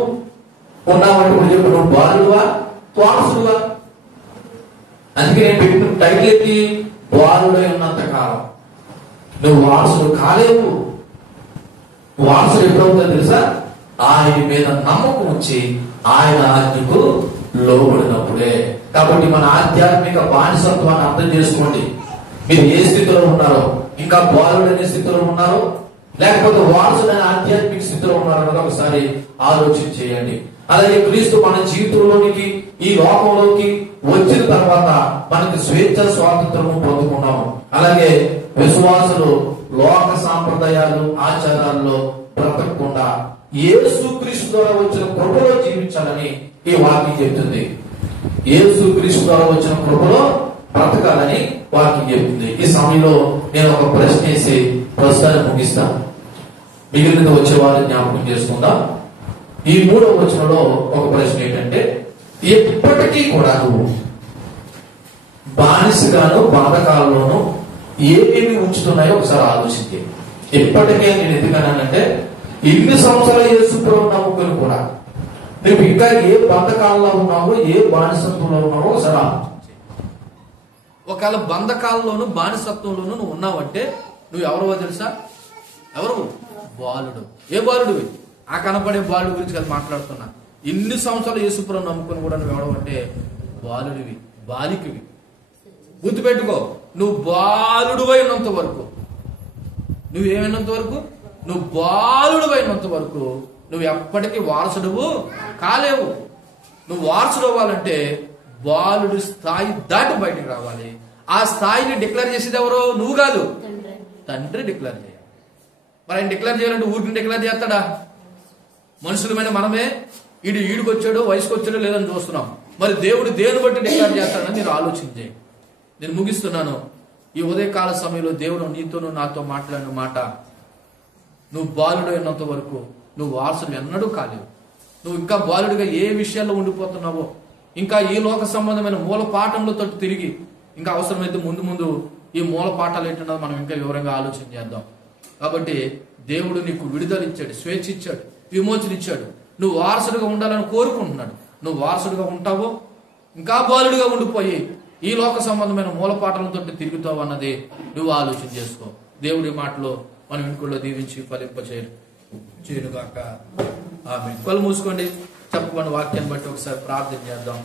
ఉన్నామంటే ఇప్పుడు చెప్పు, నువ్వు బాలుడువా వారసుడువా? అందుకే నేను పెట్టిన టైటిల్ ఏంటి? బాలుడై ఉన్నంత కాలం నువ్వు వారసుడు కాలేవు. వారసుడు ఎప్పుడవుతుందో తెలుసా? ఆయన మీద నమ్మకం ఉంచి ఆయన ఆజ్ఞకు లోబడినప్పుడే. కాబట్టి మన ఆధ్యాత్మిక బానిసత్వాన్ని అర్థం చేసుకోండి. మీరు ఏ స్థితిలో ఉన్నారో, ఇంకా బాలుడనే స్థితిలో ఉన్నారో, లేకపోతే వారసుడైన ఆధ్యాత్మిక స్థితిలో ఉన్నారో అన్నది ఒకసారి ఆలోచన చేయండి. అలాగే క్రీస్తు మన జీవితంలోనికి, ఈ లోకంలోకి వచ్చిన తర్వాత మనకి స్వేచ్ఛ స్వాతంత్రము పొందుకున్నాము. అలాగే విశ్వాసులు లోక సాంప్రదాయాలు ఆచారాల్లో బ్రతకకుండా యేసు క్రీస్తు ద్వారా వచ్చిన కృపలో జీవించాలని ఈ వాక్యం చెప్తుంది. యేసు క్రీస్తు ద్వారా వచ్చిన కృపలో బ్రతకాలని వాక్యం చెప్తుంది. ఈ సమయంలో నేను ఒక ప్రశ్న వేసి ప్రస్తుతాన్ని ముగిస్తాను. మిగిలిన వచ్చే వారిని జ్ఞాపకం చేసుకుందాం. ఈ 3వ వచనంలో ఒక ప్రశ్న ఏంటంటే, ఎప్పటికీ కూడా నువ్వు బానిసగాను బాధకాలంలోనూ ఏమేమి ఉంచుతున్నాయో ఒకసారి ఆలోచించి. ఎప్పటికే నేను ఎందుకన్నానంటే, ఇన్ని సంవత్సరాలు యేసు ప్రభువును నమ్ముకుని కూడా నువ్వు ఇంకా ఏ బంధకాలంలో ఉన్నావో, ఏ బానిసత్వంలో ఉన్నావో ఒకసారి ఆలోచించి. ఒకవేళ బంధకాలంలోను బానిసత్వంలోను నువ్వు ఉన్నావంటే నువ్వు ఎవరో తెలుసా? ఎవరు? బాలుడు. ఏ బాలుడివి? ఆ కనపడే బాలుడు గురించి కదా మాట్లాడుతున్నా. ఇన్ని సంవత్సరాలు యేసు ప్రభువును నమ్ముకుని కూడా నువ్వు ఎవడవంటే బాలుడివి, బాలికవి. గుర్తుపెట్టుకో, నువ్వు బాలుడువై ఉన్నంత వరకు, నువ్వేమైనంత వరకు, నువ్వు బాలుడువైనంత వరకు నువ్వు ఎప్పటికీ వారసుడువు కాలేవు. నువ్వు వారసుడు అవ్వాలంటే బాలుడు స్థాయి దాటి బయటకు రావాలి. ఆ స్థాయిని డిక్లేర్ చేసేది ఎవరో? నువ్వు కాదు, తండ్రి డిక్లేర్ చేయాలి. మరి ఆయన డిక్లేర్ చేయాలంటే ఊరికి డిక్లేర్ చేస్తాడా? మనుషులమైన మనమే ఈడికి వచ్చాడో వయసుకు వచ్చాడో లేదని చూస్తున్నాం. మరి దేవుడు దేని బట్టి డిక్లేర్ చేస్తాడని మీరు ఆలోచించే. నేను ముగిస్తున్నాను. ఈ ఉదయకాల సమయంలో దేవుడు నీతోనూ నాతో మాట్లాడిన మాట, నువ్వు బాలుడు అయినంత వరకు నువ్వు వారసుడు ఎన్నడూ కాలేవు. నువ్వు ఇంకా బాలుడిగా ఏ విషయాల్లో ఉండిపోతున్నావో, ఇంకా ఈ లోక సంబంధమైన మూల పాఠంలో తిరిగి, ఇంకా అవసరమైతే ముందు ముందు ఈ మూల పాఠాలు ఏంటన్నది మనం ఇంకా వివరంగా ఆలోచన చేద్దాం. కాబట్టి దేవుడు నీకు విడుదల ఇచ్చాడు, స్వేచ్ఛ ఇచ్చాడు, విమోచన ఇచ్చాడు. నువ్వు వారసుడిగా ఉండాలని కోరుకుంటున్నాడు. నువ్వు వారసుడిగా ఉంటావో, ఇంకా బాలుడిగా ఉండిపోయి ఈ లోక సంబంధమైన మూల పాఠాలతో తిరుగుతావు అన్నది నువ్వు ఆలోచన చేసుకో. దేవుడి మాటలో మనం ఇంట్లో దీవించి ఫలింపచేయుగాక. ఆమేన్. కళ్ళు మూసుకోండి. చెప్పబడిన వాక్యాన్ని బట్టి ఒకసారి ప్రార్థన చేద్దాం.